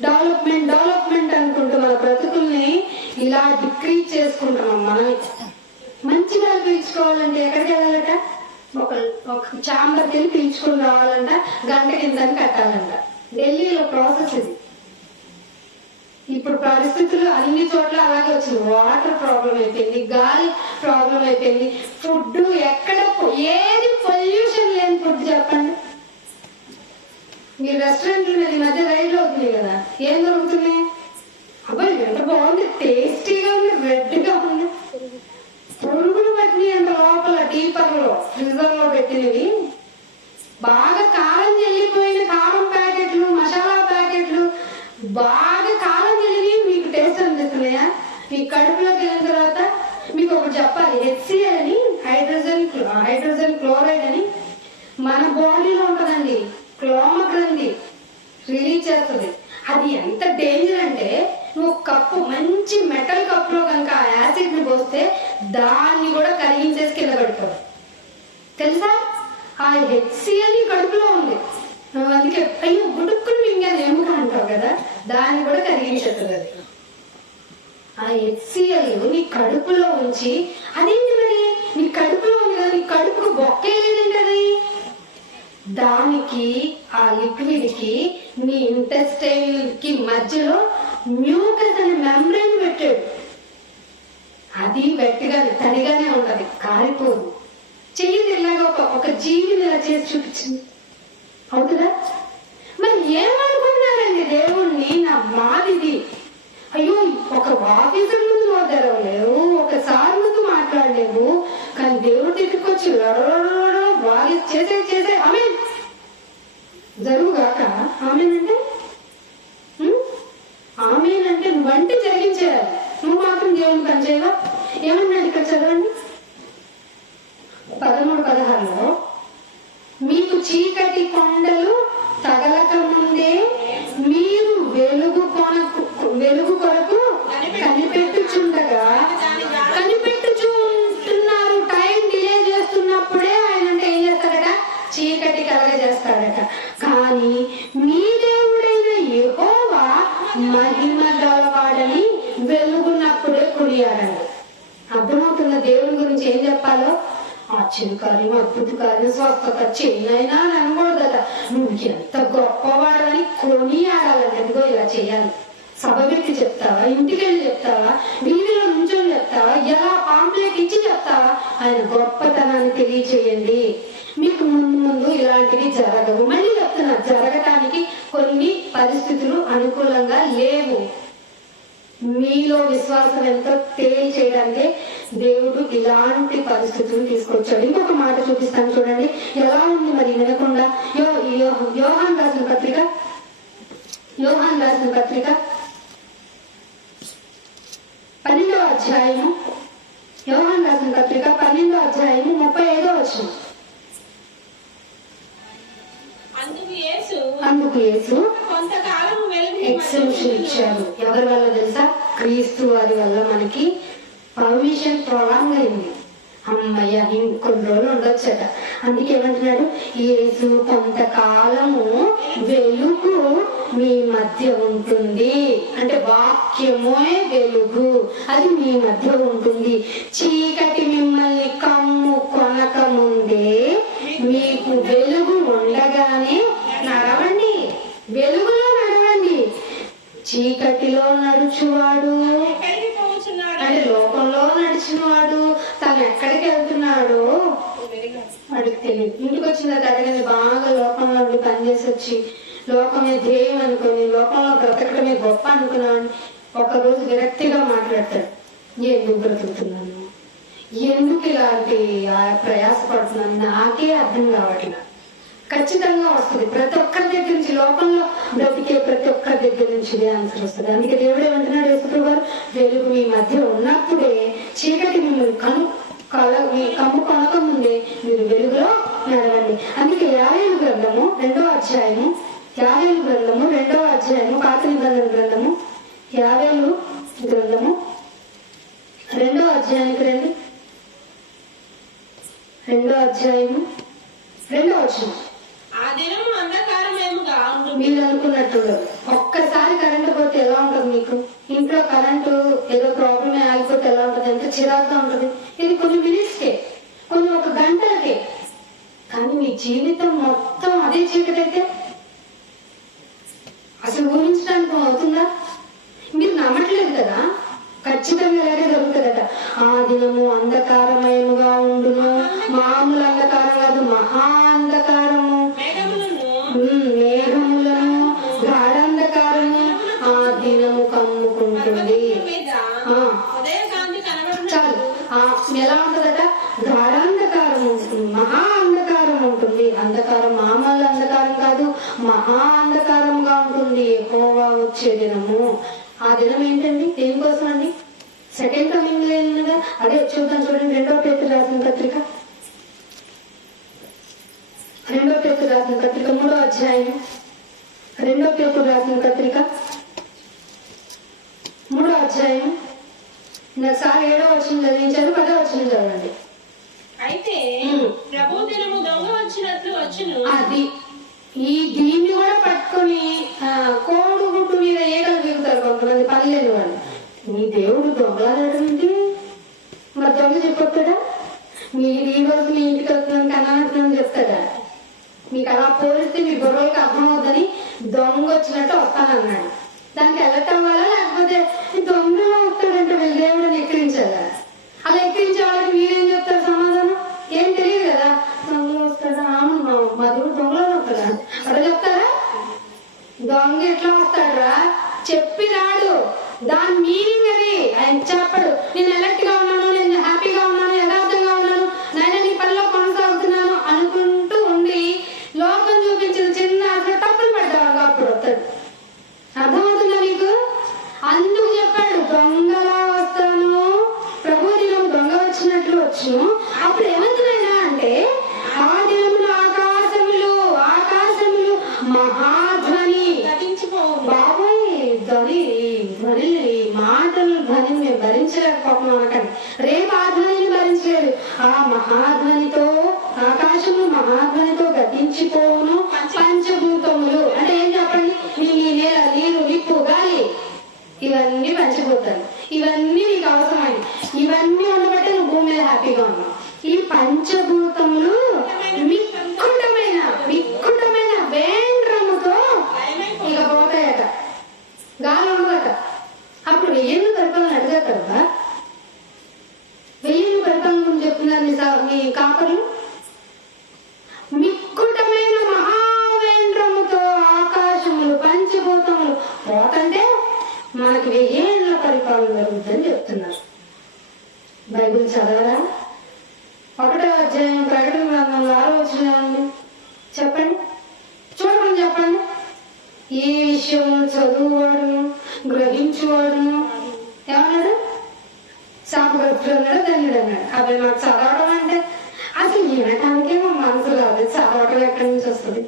డెవలప్మెంట్ అనుకుంటూ మన బ్రతుకుల్ని ఇలా డిక్రీజ్ చేసుకుంటున్నాం. మనం మంచిగా పీల్చుకోవాలంటే ఎక్కడికి వెళ్ళాలట? ఒక చాంబర్కి వెళ్ళి పీల్చుకుని రావాలంట, గంట కింద కట్టాలంట. ఢిల్లీలో ప్రాసెస్ ఇది. ఇప్పుడు పరిస్థితులు అన్ని చోట్ల అలాగే వచ్చింది. వాటర్ ప్రాబ్లం అయిపోయింది, గాలి ప్రాబ్లం అయిపోయింది, ఫుడ్ ఎక్కడ ఏది పొల్యూషన్ లేని ఫుడ్ చెప్పండి. మీ రెస్టారెంట్లు మీద ఈ మధ్య రైలు అవుతుంది కదా, ఏం దొరుకుతున్నాయి? అబ్బాయి ఎంత బాగుంది, టేస్టీగా ఉంది, రెడ్గా ఉంది. పురుగులు పట్టినాయి అంత లోపల డీపర్లో ఫ్రిజర్లో పెట్టినవి. బాగా కారం చెల్లిపోయిన కారం ప్యాకెట్లు, మసాలా ప్యాకెట్లు బాగా కాలం తెలివి మీకు టేస్ట్ అనిపిస్తున్నాయా? మీ కడుపులోకి వెళ్ళిన తర్వాత మీకు ఒకటి చెప్పాలి. HCl అని హైడ్రోజన్ క్లోరైడ్ అని మన బాడీలో ఉంటుందండి. క్లోమ గ్రంథి రిలీజ్ చేస్తుంది. అది ఎంత డేంజర్ అంటే, నువ్వు కప్పు మంచి మెటల్ కప్పులో కనుక ఆ యాసిడ్ ని పోస్తే దాన్ని కూడా కరిగించేసి కింద పడిపోదు. తెలుసా? ఆ HCl నీ కడుపులో ఉంది. నువ్వు అందుకే అయ్యో గుడుక్కుని మింగాను ఎముక అంటావు కదా, దాన్ని కూడా కరిగించేస్తుంది అది. ఆ HCl నీ కడుపులో ఉంచి, అదేంటి మరి నీ కడుపులో ఉంది కదా, నీ కడుపుకు బొక్కే లేదంటది. దానికి ఆ లిక్విడ్ కి నీ ఇంటెస్టైన్ కి మధ్యలో మ్యూకస్ అనే మెంబ్రేన్ పెట్టాడు. అది వెట్టిగా తడిగానే ఉంటది, కారిపోదు. చెయ్యి ఇలాగా ఒక జీవిని ఇలా చేసి చూపించింది, అవుతుందా? మరి ఏమనుకున్నారండి దేవుణ్ణి? నా మాదిది. అయ్యో, ఒక ఆఫీసర్ ముందు నువ్వు తెరవలేవు, ఒకసారి ముందు మాట్లాడలేవు, కానీ దేవుడి దగ్గరికి వచ్చి బాగా చేసే ఆమె జరుగుగాక. ఆమెనంటే ఆమెనంటే నువ్వంటే జరిగించేయాలి, నువ్వు మాత్రం దేవుని పని చేయవా? ఏమన్నాడు ఇక్కడ చదవండి 13:16లో, మీకు చీకటి కొండలు తగలక ముందే మీరు వెలుగు కొరకు కనిపెట్టుచుంటున్నారు. టైం డిలే చేస్తున్నప్పుడే ఆయన అంటే ఏం చేస్తాడట? చీకటి కలగజేస్తాడట. కానీ మీ దేవుడైన యెహోవా మహిమ గలవాడని వెలుగున్నప్పుడే కొనియాడండి. అర్థమవుతున్న దేవుడి గురించి ఏం చెప్పాలో? ఆశ్చర్యకార్యం, అద్భుత కార్యం, స్వస్థత చేయనైనా అని అనకూడదట. నువ్వు ఎంత గొప్పవాడని కొనియాడాలని. అదిగో ఇలా చేయాలి. సభ పెట్టి చెప్తావా? ఇంటికి వెళ్ళి చెప్తావా? వీధిలో నుంచొని చెప్తావా? ఎలా పాంప్లెట్ ఇచ్చి చెప్తావా? ఆయన గొప్పతనాన్ని తెలియచేయండి. మీకు ముందు ఇలాంటివి జరగవు. మళ్ళీ చెప్తున్నా, జరగటానికి కొన్ని పరిస్థితులు అనుకూలంగా లేవు. మీలో విశ్వాసం ఎంతో తేల్చేయడానికి దేవుడు ఇలాంటి పరిస్థితులు తీసుకొచ్చాడు. ఇంకొక మాట చూపిస్తాను చూడండి, ఎలా ఉంది మరి వినకుండా. యోహాన్ రాసిన పత్రిక 12వ అధ్యాయము, యోహాన్ రాసిన పత్రిక 12వ అధ్యాయము 35వ వచనం. అందుకు యేసు ఎక్సెంప్షన్ ఇచ్చారు. ఎవరి వల్ల తెలుసా? క్రీస్తు వారి వల్ల మనకి పర్మిషన్ ప్రొలాంగ్ అయింది. అమ్మయ్య, ఇంకొన్ని రోజులు ఉండొచ్చట. అందుకే ఏమంటున్నాడు? యేసు కొంతకాలము వెలుగు మీ మధ్య ఉంటుంది అంటే, వాక్యమే వెలుగు, అది మీ మధ్య ఉంటుంది. చీకటి మిమ్మల్ని కమ్ము కొనక ముందే మీకు వెలుగు ఉండగానే నడవండి, వెలుగులో నడవండి. చీకటిలో నడుచువాడు అంటే లోకంలో నడిచినవాడు తను ఎక్కడికి వెళ్తున్నాడో వాడికి తెలియదు. ఇంటికి వచ్చిన అడగని బాగా లోకంలో ఉండి పనిచేసి వచ్చి లోకమే ధ్యేయం అనుకుని లోకంలో బ్రతకడమే గొప్ప అనుకున్నాడు. ఒకరోజు విరక్తిగా మాట్లాడతాడు, ఎందుకు బ్రతుకుతున్నాను, ఎందుకు ఇలాంటి ప్రయాసపడుతున్నాను, నాకే అర్థం కావట్లేదు. ఖచ్చితంగా వస్తుంది ప్రతి ఒక్కరి దగ్గర నుంచి, లోకంలో బ్రతికే ప్రతి ఒక్కరి దగ్గర నుంచి ఆన్సర్ వస్తుంది. అందుకే దేవుడు ఏమంటున్నాడు? యేసుప్రభువు గారు, వెలుగు మీ మధ్య ఉన్నప్పుడే చీకటి మిమ్మల్ని కమ్ము కొనక ముందే మీరు వెలుగులో నడవండి. అందుకే యావేలు గ్రంథము 2వ అధ్యాయము, పాత నిబంధన గ్రంథము, యావేలు గ్రంథము 2వ అధ్యాయానికి రండి. 2వ అధ్యాయము 2వ వచనం. మీరు అనుకున్నట్టు ఒక్కసారి కరెంటు పోతే ఎలా ఉంటుంది? మీకు ఇంట్లో కరెంటు ఏదో ప్రాబ్లమ్ ఆగిపోతే ఎలా ఉంటుంది? ఎంత చిరాగ్గా ఉంటుంది. ఇది కొన్ని మినిట్స్కే, కొన్ని ఒక గంటలకే. కానీ మీ జీవితం మొత్తం అదే చీకటైతే మహా అంధకారంగా ఉంటుంది యెహోవా వచ్చే దినము. ఆ దినం ఏంటండి? దేనికోసం అండి? సెకండ్ కమింగ్ లేనుగా. అదే చూద్దాం చూడండి, 2వ పేతురు రాసిన పత్రిక 3వ అధ్యాయం 2వ పేతురు రాసిన పత్రిక 3వ అధ్యాయం ఒకసారి 7వ వచనం చదివించారు, 10వ వచనం చదవండి. అయితే ప్రభు దినము దొంగ వచ్చినట్లు వచ్చును. అది ఈ దీన్ని కూడా పట్టుకొని కోడు గుడ్డు మీద ఏకలు దిగుతారు కొంతమంది పని లేని వాళ్ళు. మీ దేవుడు దొంగలాడటం ఏంటి? మరి దొంగ చెప్పొస్తాడా? మీరు ఈ రోజు మీ ఇంటికి వస్తున్నాను అన్నాను చెప్తాడా? మీకు అలా పోలిస్తే మీ బుర్రలకు అర్థం అవుతుందని దొంగ వచ్చినట్టు వస్తానన్నాడు. దానికి వెళ్ళటం వల్ల లేకపోతే దొంగలో వస్తాడంటే వీళ్ళు దేవుడిని ఎక్కిరించాలా? అలా ఎక్కిరించే వాళ్ళకి మీరేం చెప్తారు సమాధానం? ఏం తెలియదు కదా. దొంగ వస్తాడా? మా దేవుడు దొంగలో వస్తాడా అలా చెప్తారా? దొంగ ఎట్లా వస్తాడరా? చెప్పి రాడు. దాని మీనింగ్ అది ఆయన చెప్పడు. నేను అలర్ట్ గా ఉన్నాను, నేను హ్యాపీగా ఉన్నాను, యథార్థంగా ఉన్నాను, నేను నీ పనిలో కొనసాగుతున్నాను అనుకుంటూ ఉండి లోకం చూపించిన చిన్న తప్పులు పడ్డాడు, అప్పుడు వస్తాడు. అర్థమవుతుందా మీకు? అందుకు చెప్పాడు దొంగలా వస్తాను, ప్రభు దినం దొంగ వచ్చినట్లు వచ్చును. అప్పుడు ఏమవుతున్నాయినా అంటే ఆ దినమున ఆకాశములు మహాధ్వని బాబాయ్ ధ్వని మాటలు ధ్వని మేము భరించలేకపోతున్నాం అనకండి. రేపు ఆ ధ్వనిని భరించలేదు. ఆ మహాధ్వనితో ఆకాశము మహాధ్వనితో గతించిపోను. పంచభూతములు అంటే ఏం చెప్పండి? ఈ నేల, నీరు, నిప్పు, గాలి ఇవన్నీ పంచిపోతాయి. ఇవన్నీ నీకు అవసరమైంది. ఇవన్నీ ఉండబట్టే నువ్వు భూమి మీద హ్యాపీగా ఉన్నావు. ఈ పంచభూతములు మిక్కుటమైన వేండ్రముతో ఇక పోతాయట, గాలి ఉండదట. అప్పుడు 1000 పరిపాలన అడిగేస్తారా? 1000 పరిపాలన చెప్తున్నారు మీ కాపర్లు. మిక్కుటమైన మహావేంద్రముతో ఆకాశములు పంచభూతములు పోతంటే మనకి 1000 పరిపాలన జరుగుతుందని చెప్తున్నారు. బైబిల్ చదవరా? 1వ అధ్యాయం ప్రకటన గ్రంథంలో 6వ వచనం చెప్పండి, చూడమని చెప్పండి. ఈ విషయము చదువువాడును గ్రహించువాడును ఏమన్నాడు? శాపగ్రస్తుడు అన్నాడు, ధన్యుడు అన్నాడు. అవి మాకు చదవడం అంటే అసలు వినటానికే మా మనసు రాదు. చదవటం ఎక్కడి నుంచి వస్తుంది?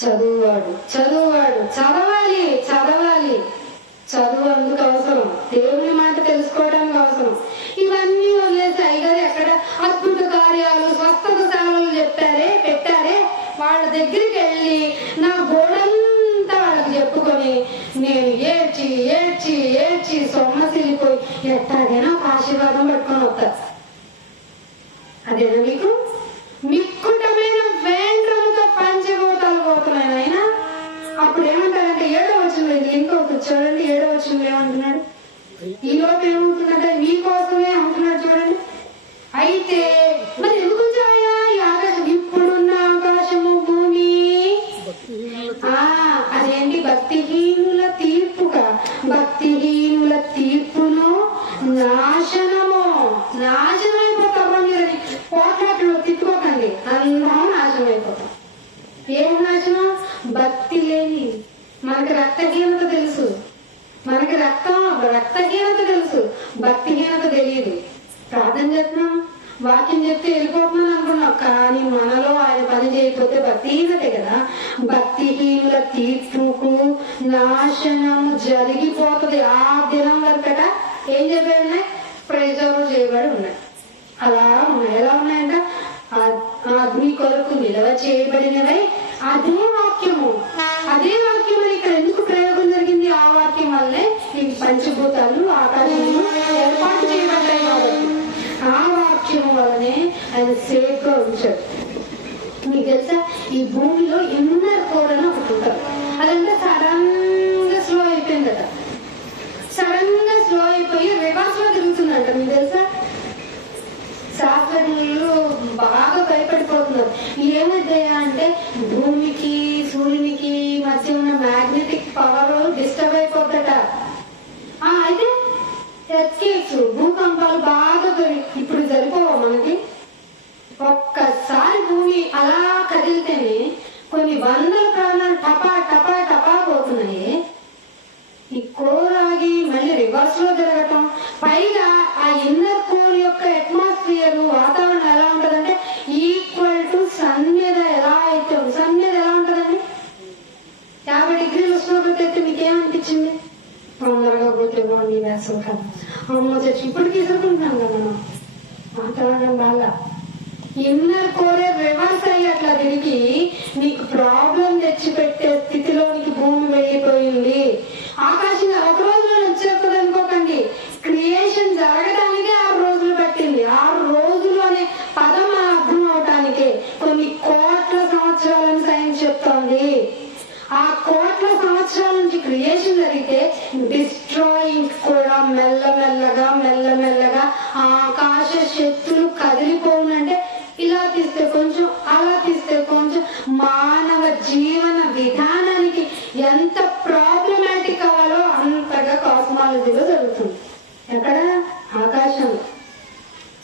చదువువాడు చదవాలి. చదువు అందుకు అవసరం, దేవుని మాట తెలుసుకోవడానికి అవసరం. ఇవన్నీ వదిలేసి అయ్యగారు ఎక్కడ అద్భుత కార్యాలు, స్వస్థత సేవలు పెట్టారే వాళ్ళ దగ్గరికి వెళ్ళి నా గోడంతా వాళ్ళకి చెప్పుకొని నేను ఏడ్చి సొమ్మసిల్లిపోయి ఎట్టాగైనా ఒక ఆశీర్వాదం పట్టుకొని వస్తా. అదేనా మీకు? మిక్కుటమైన వేంద్రముతో పంచభూతాలు పోతున్నాయి అయినా. అప్పుడు ఏమంటారంటే 7వ వచనంలో ఇది లింక్ అవుతుంది చూడండి. 7వ వచనంలో ఏమంటున్నాడు? ఈ లోపు ఏమవుతుందంటే మీకోసమే అంటున్నాడు చూడండి. అయితే మరి ఎందుకు వచ్చాయా ఈ ఆకాశం? ఇప్పుడున్న ఆకాశము భూమి అదేంటి? భక్తిహీనుల తీర్పును నాశనమైపోతాం. మీరు పోట్లాట్లు తిట్టుకోకండి, అందరం నాశనం అయిపోతాం. ఏం నాశనం? భక్తి లేని. మనకి రక్తహీనత తెలుసు, రక్తహీనత తెలుసు, భక్తిహీనత తెలియదు. ప్రార్థన చేస్తున్నాం, వాక్యం చెప్తే వెళ్ళిపోతున్నాను అనుకున్నాం, కానీ మనలో ఆయన పని చేయకపోతే భక్తిహీనతే కదా. భక్తిహీనుల తీర్పుకు నాశనము జరిగిపోతుంది. ఆ దినం వరకట ఏం చెప్పాడు? ప్రిజర్వ్ చేయబడి ఉన్నాయి. అలా ఉన్నాయి. ఎలా ఉన్నాయంట? అగ్ని కొరకు నిల్వ చేయబడినవై. అదే వాక్యము ఇక్కడ ఎందుకు ప్రయోగం జరిగింది? ఆ వాక్యం వల్లే ఈ పంచభూతాలు ఆకాశంలో ఏర్పాటు చేయబడ్డాయి కాబట్టి ఆ వాక్యము వల్లనే ఆయన సేఫ్ గా ఉంచాడు. మీకు తెలుసా, ఈ భూమిలో ఇన్నర్ కోర్ అని ఒకటి ఉంటుంది. అదంతా సడన్ గా స్లో అయిపోయిందట. సడన్ గా స్లో అయిపోయి రివర్స్ లో తిరుగుతుందంట. మీకు తెలుసా? శాస్త్రజ్ఞులు బాగా భయపడిపోతున్నారు. ఏమవుతాయా అంటే భూమికి సూర్యునికి మధ్య ఉన్న మ్యాగ్నెటిక్ పవర్ డిస్టర్బ్ అయిపోతాట. అయితే ఎర్త్క్వేక్స్, భూకంపాలు బాగా ఇప్పుడు సరిపోవా మనకి? ఒక్కసారి భూమి అలా కదిలితేనే కొన్ని 100 వందల ప్రాణాలు టపా టపా టపా పోతున్నాయి. ఈ కోర్ ఆగి మళ్ళీ రివర్స్ లో జరగటం, పైగా ఆ ఇన్నర్ కోర్ యొక్క అట్మాస్ఫియర్ వాతావరణం ఎలా ఉంటదంటే ఈక్వల్ టు సన్ మీద ఎలా అయితే సన్ మీద ఎలా ఉంటదండి 50 డిగ్రీల ఉష్ణోగ్రత అయితే మీకేమనిపించింది? తొందరగా పోతే బాగుంది వేసవి కాలం, అమ్మ చచ్చి ఇప్పుడు తీసుకుంటున్నాం కదా మనం వాతావరణం బాగా. ఇన్నర్ కోరే రివర్స్ అయ్యి అట్లా తిరిగి నీకు ప్రాబ్లం తెచ్చిపెట్టే స్థితిలోనికి భూమి వెళ్ళిపోయింది. ఆకాశం ఒక రోజులో వచ్చేస్తుంది అనుకోకండి, క్రియేషన్ జరగడానికే 6 రోజులు పట్టింది. 6 రోజులు అనే పదం అర్థం అవటానికే కొన్ని కోట్ల సంవత్సరాలను సైన్స్ చెప్తోంది. ఆ కోట్ల సంవత్సరాల నుంచి క్రియేషన్ జరిగితే డిస్ట్రాయింగ్ కూడా మెల్లమెల్లగా మెల్లమెల్లగా ఆకాశ శక్తులు కదిలిపోవునంటే ఇలా తీస్తే కొంచెం అలా తీస్తే కొంచెం మానవ జీవన విధానానికి ఎంత ప్రాబ్లమాటిక్ అవ్వాలో అంతగా కాస్మాలజీలో జరుగుతుంది. ఎక్కడ? ఆకాశంలో.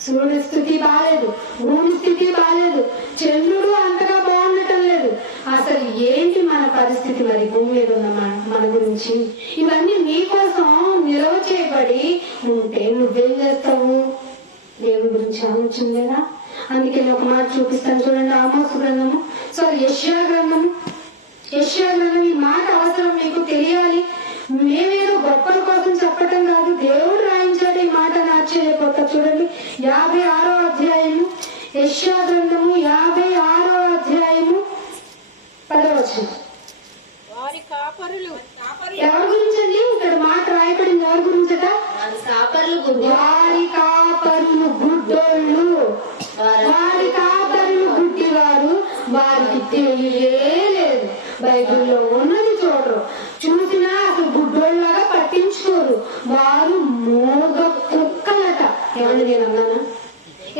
సూర్యుడి స్థితి బాలేదు, భూమి స్థితి బాలేదు, చంద్రుడు అంతగా బాగుండటం లేదు. అసలు ఏంటి మన పరిస్థితి మరి భూమి మీద ఉన్న మన గురించి? ఇవన్నీ నీకోసం నిల్వ చేయబడి ఉంటే నువ్వేం చేస్తావు? దేవుడి గురించి ఆలోచించలేదా? అందుకే నేను ఒక మాట చూపిస్తాను చూడండి. ఆమోసు గ్రంథము యెషయా గ్రంథము ఈ మాట అవసరం మీకు తెలియాలి. మేమేదో గొప్పల కోసం చెప్పటం కాదు, దేవుడు రాయించాడు ఈ మాట. ఆశ్చర్యపోతా చూడండి. 56వ అధ్యాయము యెషయా గ్రంథము 56వ అధ్యాయము 10వ వచనం. వారి కాపరులు ఎవరి గురించి అండి ఇక్కడ మాట రాయబడింది? ఎవరి గురించట? వారి కాపరులు గుడ్డోళ్ళు, వారి కాపరులు గుడ్డివారు, వారికి తెలియే లేదు. బైబిల్లో ఉన్నది చూడరు, చూసినా అసలు గుడ్డోళ్ళలాగా పట్టించుకోరు. వారు మోగ కుక్కలట. ఏమండి నేను అన్నానా?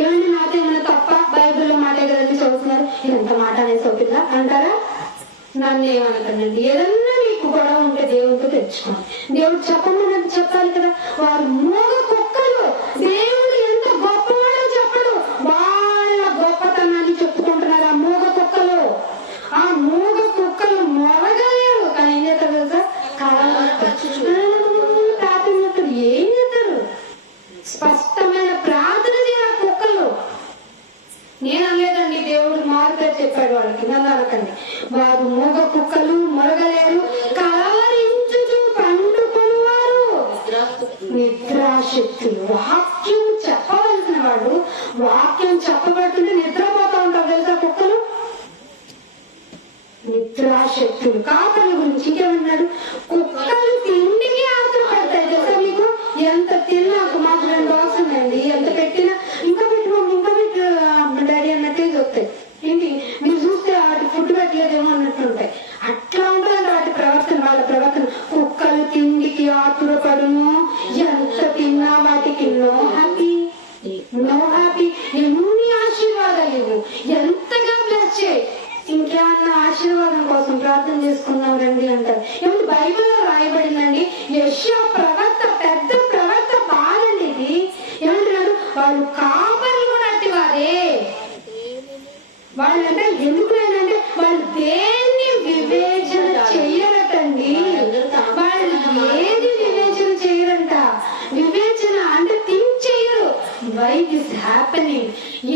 ఏమండి నాతో ఏమైనా తప్ప? బైబిల్లో మాటే కదండి చదువుతున్నారు, ఇదంత మాట అనేది చదువుతుందా అంటారా? నన్ను ఏమనకండి. ఏదన్నా మీకు గొడవ ఉంటే దేవుడితో తెచ్చుకోండి. దేవుడు చెప్పమని చెప్పాలి కదా. వారు మూగ కుక్కలు. దేవుడు ఎంత గొప్పవాడో చెప్పడు, వాళ్ళ గొప్పతనాన్ని చెప్పుకుంటున్నారు ఆ మూగ కుక్కలు. ఆ మూగ కుక్కలు మొరగలేరు, కానీ ఏం చేస్తారు తెలుసా? ప్రార్థన ఏం చేస్తారు? స్పష్టమైన ప్రార్థన చేయరు కుక్కలు. నేను అనలేదండి, దేవుడు మారుగా చెప్పాడు వాళ్ళకి, నన్ను అనకండి. వారు మూగ కుక్కలు, మొరగలేరు, కలవరించుచు పండుకొనువారు, నిద్రాశక్తులు. వాక్యం చెప్పవలసిన వాడు వాక్యం చెప్పబడుతుంటే నిద్రపోతా ఉంటారు తెలుసా కుక్కలు. నిద్రాశక్తులు. కాపల గురించి ఇంకేమన్నాడు? కుక్కలు తిండికి ఆశపడతాయి తెలుసా మీకు? ఎంత తిన్నా, మాకు 2 బాక్స్ ఉన్నాయండి, ఎంత పెట్టినా ఇంకా పెట్టు డాడీ అన్నట్టే వస్తాయి. ఏంటి మీరు చూస్తే వాటి ఫుడ్ పెట్టలేదేమో అన్నట్టుంటాయి. అట్లా ఉంటుంది వాటి ప్రవర్తన, వాళ్ళ ప్రవర్తన. కుక్కలు తిండికి ఆతురపడును, ఎంత తిన్నా వాటికి నో హ్యాపీ. ఎన్ని ఆశీర్వాదాలు ఇవ్వు, ఎంతగా బ్లెస్ చేయి. ఇంకేమన్నా ఆశీర్వాదం కోసం ప్రార్థన చేసుకున్నాం రండి అంటారు. ఏమిటి బైబిల్లో రాయబడిందండి. యెషయా ప్రవక్త, పెద్ద ప్రవక్త బాలండి ఇది. ఏమంటున్నారు? వాళ్ళు కాపర్లు కూడా అట్టివారే. వాళ్ళంటే ఎందుకు అంటే వాళ్ళు దేన్ని వివేచన చెయ్యరటండి. వాళ్ళు ఏది వివేచన చేయరంట. వివేచన అంటే థింక్ చెయ్యరు. వై దిస్ హ్యాపెనింగ్,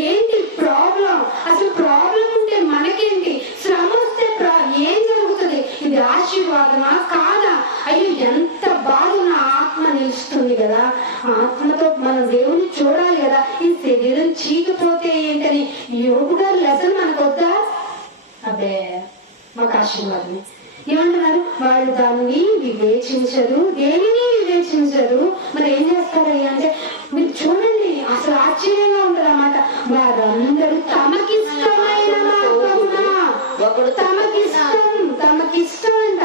ఏంటి ప్రాబ్లం, అసలు ప్రాబ్లం ఉంటే మనకేంటి, శ్రమ వస్తే ఏం జరుగుతుంది, ఇది ఆశీర్వాదమా కాదా, అయ్యో ఎంత బాధ, నా ఆత్మ నిలుస్తుంది కదా, ఆత్మతో మనం దేవుని చూడాలి కదా, ఈ శరీరం చీకిపోతే ఏంటని యోగు గారు లెసన్ మనకు వద్దా? అబ్బే మాకు ఆశీర్వాదమే. ఏమంటున్నారు? వాళ్ళు దాన్ని వివేచించరు, దేనిని వివేచించరు. మరి ఏం చేస్తారయ్యా అంటే మీరు చూడండి, అసలు ఆశ్చర్యంగా ఉంటుంది అన్నమాట. వారందరూ తమకిష్టమైన తమకిష్టం అంట,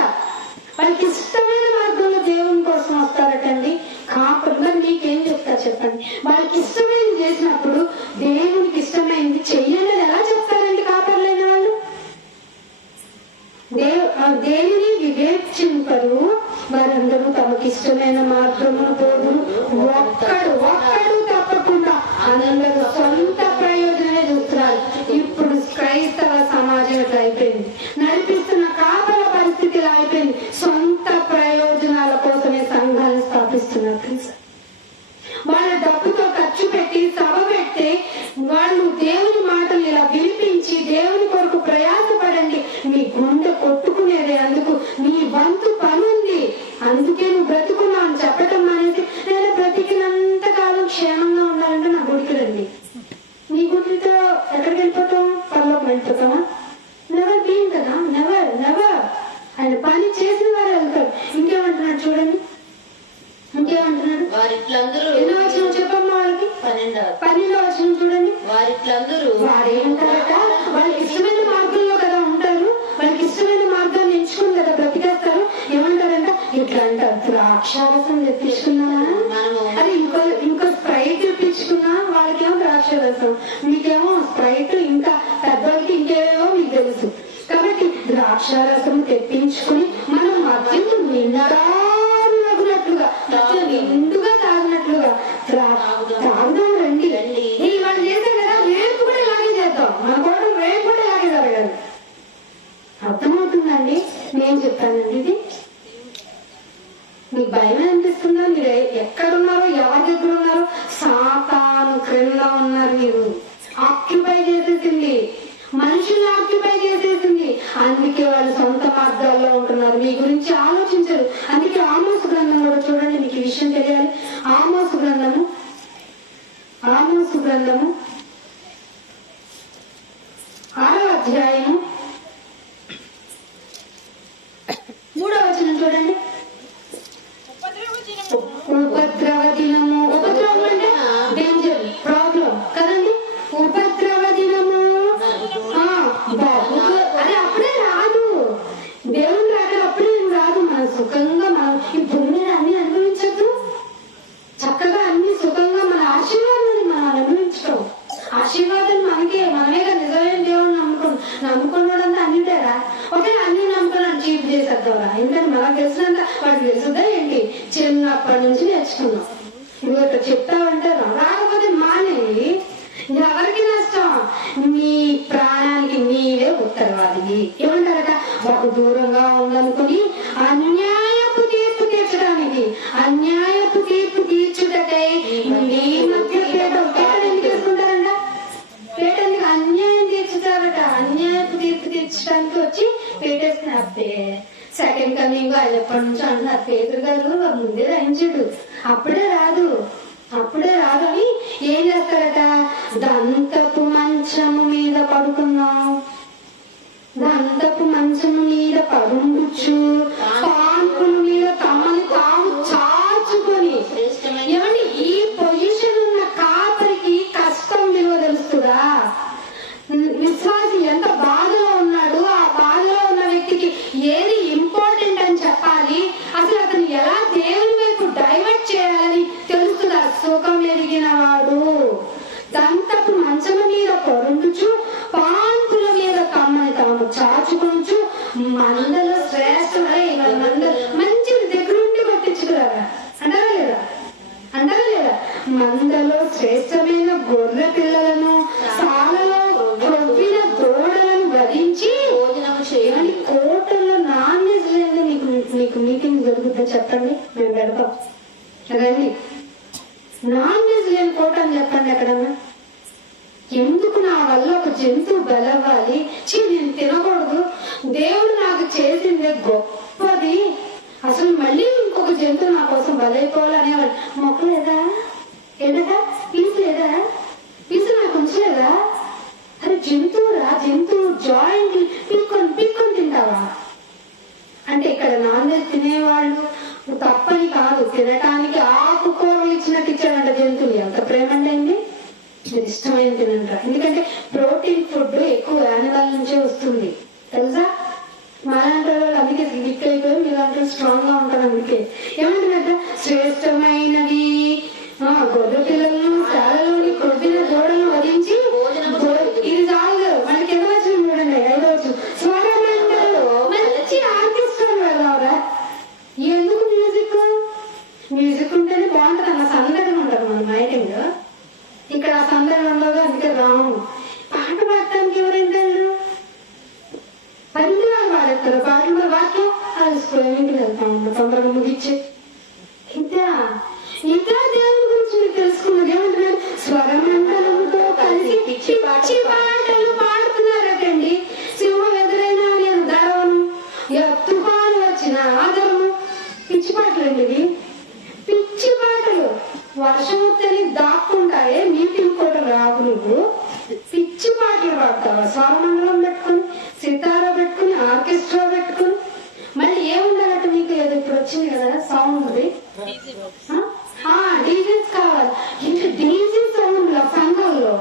వాళ్ళకి ఇష్టమైన మార్గంలో దేవుని కోసం వస్తారటండి కాపరు. మరి మీకేం చెప్తారు చెప్పండి? వాళ్ళకి ఇష్టమైనది చేసినప్పుడు దేవునికి ఇష్టమైనది చెయ్యండి ఎలా చెప్తారండి కాపర్లైన వాళ్ళు? దేనిని వివేచింపరు, వారందరూ తమకిష్టమైన మార్గమును పోదురు, ఒక్కడు తప్పకుండా అందరూ సొంత ప్రయోజనమే చూస్తున్నారు. ఇప్పుడు క్రైస్తవ సమాజం అయిపోయింది. నడిపిస్తున్న ద్రాక్షారసం తెప్పించుకుని మనం మద్యం నిండారులగునట్లుగా మద్యం నిండుగా తాగినట్లుగా తాగుదాం రండి. వాళ్ళు చేశారు కదా, రేపు కూడా ఇలాగే చేద్దాం. మన కూడా రేపు కూడా ఇలాగే జరగాలి. అర్థమవుతుందండి నేను చెప్పానండి ఇది? మీకు భయం అనిపిస్తుందా? మీరు ఎక్కడున్నారో, ఎవరి దగ్గర ఉన్నారో? సాతాను క్రింద ఉన్నారు. మీరు ఆక్యుపై చేసేసింది, మనుషుల్ని ఆక్యుపై చేసేసింది. అందుకే వాళ్ళు సొంత మార్గాల్లో ఉంటున్నారు, మీ గురించి ఆలోచించరు. అందుకే ఆమోసు గ్రంథం కూడా చూడండి, మీకు ఈ విషయం తెలియాలి. ఆమోసు గ్రంథము 6వ అధ్యాయము 3వ వచనం చూడండి. ఉపద్రవ దినము, ఉపద్రవం అంటే డేంజర్, ప్రాబ్లం కదండి. ఉపద్రవ దినము అది అప్పుడే రాదు. దేవుని రాక అప్పుడే రాదు. మనం సుఖంగా మనం ఈ భూమి మీద అన్ని అనుభవించద్దు. చక్కగా అన్ని సుఖంగా మన ఆశీర్వాదాన్ని మనం అనుభవించడం. ఆశీర్వాదం మనమేగా నిజమైన దేవుడిని నమ్ముకున్నాడంతా అన్నిటేరా. ఒకవేళ అన్ని నమ్ముకున్నాను చీప్ చేసేద్దారా. ఎందుకంటే మనకు తెలిసినంత వాడికి తెలుసుదా ఏంటి? చిన్నప్పటి నుంచి నేర్చుకున్నాం. నువ్వు ఇక్కడ చెప్తావంటారా, రాకపోతే మానేవి. ఎవరికి నష్టం? నీ ప్రాణానికి నీవే ఉత్తరవాది. ఏమంటారట? ఒక దూరంగా ఉందనుకుని అన్యాయపు తీర్పు తీర్చడానికి, అన్యాయపు తీర్పు తీర్చుటకై నీ మధ్య పీట ఎందుకు వేసుకుంటారంట? పీట ఎందుకు? అన్యాయం తీర్చుతారట. అన్యాయపు తీర్పు తీర్చడానికి వచ్చి పీటేసుకుని అబ్బే సెకండ్ కమింగ్ ఆయన ఎప్పటి నుంచో అంటున్నారు. పేదరు గారు ముందే రాయించాడు, అప్పుడే రాదు అని ఏం చేస్తారట? దంతపు మంచము మీద పడుకున్నాం, దంతపు మంచము మీద పడుండొచ్చు, పాన్పుల మీద తమని తాము చాచుకొని. ఏమండి, ఈ పొజిషన్ ఉన్న కాపరికి కష్టం విలువ తెలుస్తుందా? విశ్వాసి ఎంత బాధలో ఉన్నాడు, ఆ బాధలో ఉన్న వ్యక్తికి ఏది ఇంపార్టెంట్ అని చెప్పాలి, అసలు అతను ఎలా దేవుని వైపు డైవర్ట్ చేయాలని తెలుస్తుందా? సుఖం ఎరిగిన వాడు దంతపు మంచము మీద పరుండుచు, పాన్పుల మీద తమని తాము చాచుకొంచు, మందలో శ్రేష్టమై మంచిది దగ్గరుండి పట్టించుకురారా అంటారా లేదా? మందలో శ్రేష్టమైన గొర్రె పిల్లలను, సాలలో కొవ్విన దూడలను వధించి భోజనము చేయాలి. కోటల్లో నాన్ వెజ్ లేదు. మీకు మీటింగ్ జరుగుతుందా చెప్పండి, మేము పెడతాం రండి. నాన్ వెజ్ లేని కోట అని చెప్పండి ఎక్కడన్నా. ఎందుకు? నా వల్ల ఒక జంతువు బలవ్వాలి, నేను తినకూడదు, దేవుడు నాకు చేసిందే గొప్పది, అసలు మళ్ళీ ఇంకొక జంతువు నా కోసం బలైపోవాలనేవాడు. మొక్కలేదా? ఏంటదా? పీసు లేదా? పీసు నాకు ఉంచలేదా? అరే జంతువురా, జంతువు జాయింట్ పీక్కొని తింటావా అంటే? ఇక్కడ నాన్ వెజ్ తినేవాళ్ళు తప్పని కాదు, తినటానికి ఆకుకూరలు ఇచ్చినట్టు ఇచ్చాడంట జంతువులు. ఎంత ప్రేమ అండి, మీరు ఇష్టమైన తినంటారు. ఎందుకంటే ప్రోటీన్ ఫుడ్ ఎక్కువ యానిమల్ నుంచే వస్తుంది తెలుసా. మాలాంటి వాళ్ళు అందుకే గిఫ్ట్ అయిపోయి మీలాంటి స్ట్రాంగ్ గా ఉంటారు. అందుకే ఏమంటున్నట్ట? శ్రేష్టమైనవి గొర్రె పిల్లలను, శాలలోని కొద్దిన దూడలను వధించి. ఇది చాలు. మనకి ఎంత వచ్చిన చూడండి 5వ వచనం. స్వరమండలు మంచి ఆర్కెస్ట్రా వెళ్ళావరా. ఎందుకు మ్యూజిక్ ఉంటేనే బాగుంటది అన్న సందడి ఉంటుంది మన మైటింగ్. ఇక్కడ ఆ సందడి ఉండదు, అందుకే రాము. పాట పాడటానికి ఎవరైంటారు? 10 నిమిషాలు పాడేస్తారు. పాటలు మరి వాక్యం అలసిపోయి వెళ్తాము తొందరగా ముగిచ్చి. ఇంకా దేవుని గురించి మీరు తెలుసుకున్నది ఏమంటున్నారు? స్వరమండలంతో కలిసి పిచ్చి పాటలు పాడుతున్నారటండి. సింహం ఎదురైనా నేను దడవను, తుఫాను వచ్చిన ఆదరము. పిచ్చి పాటలు అండి ఇవి, పిచ్చి పాటలు. వర్షం వస్తేనే దాక్కుంటాయే, మీటింగ్ కూడా రావు. నువ్వు పిచ్చి పాటలు పాడతావా? స్వరమండలం పెట్టుకుని, సితారా పెట్టుకుని, ఆర్కెస్ట్రా పెట్టుకుని. మళ్ళీ ఏముండాలట మీకు? ఏదో ఇప్పుడు వచ్చింది కదా సౌండ్, డీజేస్ కావాలి. ఇంకా డీజే సౌండ్ సంఘంలో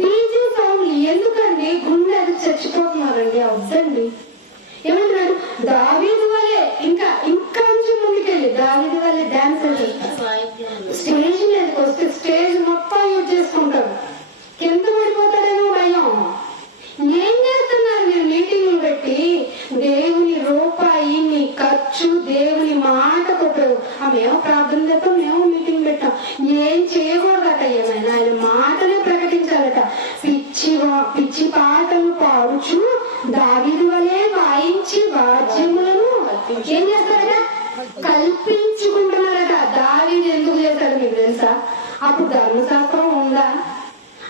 డీజే సౌండ్ ఎందుకండి? గుండె అది చచ్చిపోతున్నారండి. వద్దండి. ఏమంటున్నాడు? దావీదు వల్లే ఇంకా కొంచెం ముందుకెళ్ళి దావీదు వల్లే డాన్స్ స్టేజ్ మీదకి వస్తే స్టేజ్ మొత్తం యూజ్ చేసుకుంటారు. కింద పడిపోతాడేమో భయం. ఏం చేస్తున్నారు మీరు? మీటింగ్లు పెట్టి రాజ్య వాద్యములను ఏం చేస్తారట? కల్పించుకుంటున్నారట. దావీదు ఎందుకు చేశాడు మీకు తెలుసా? అప్పుడు ధర్మశాస్త్రం ఉందా?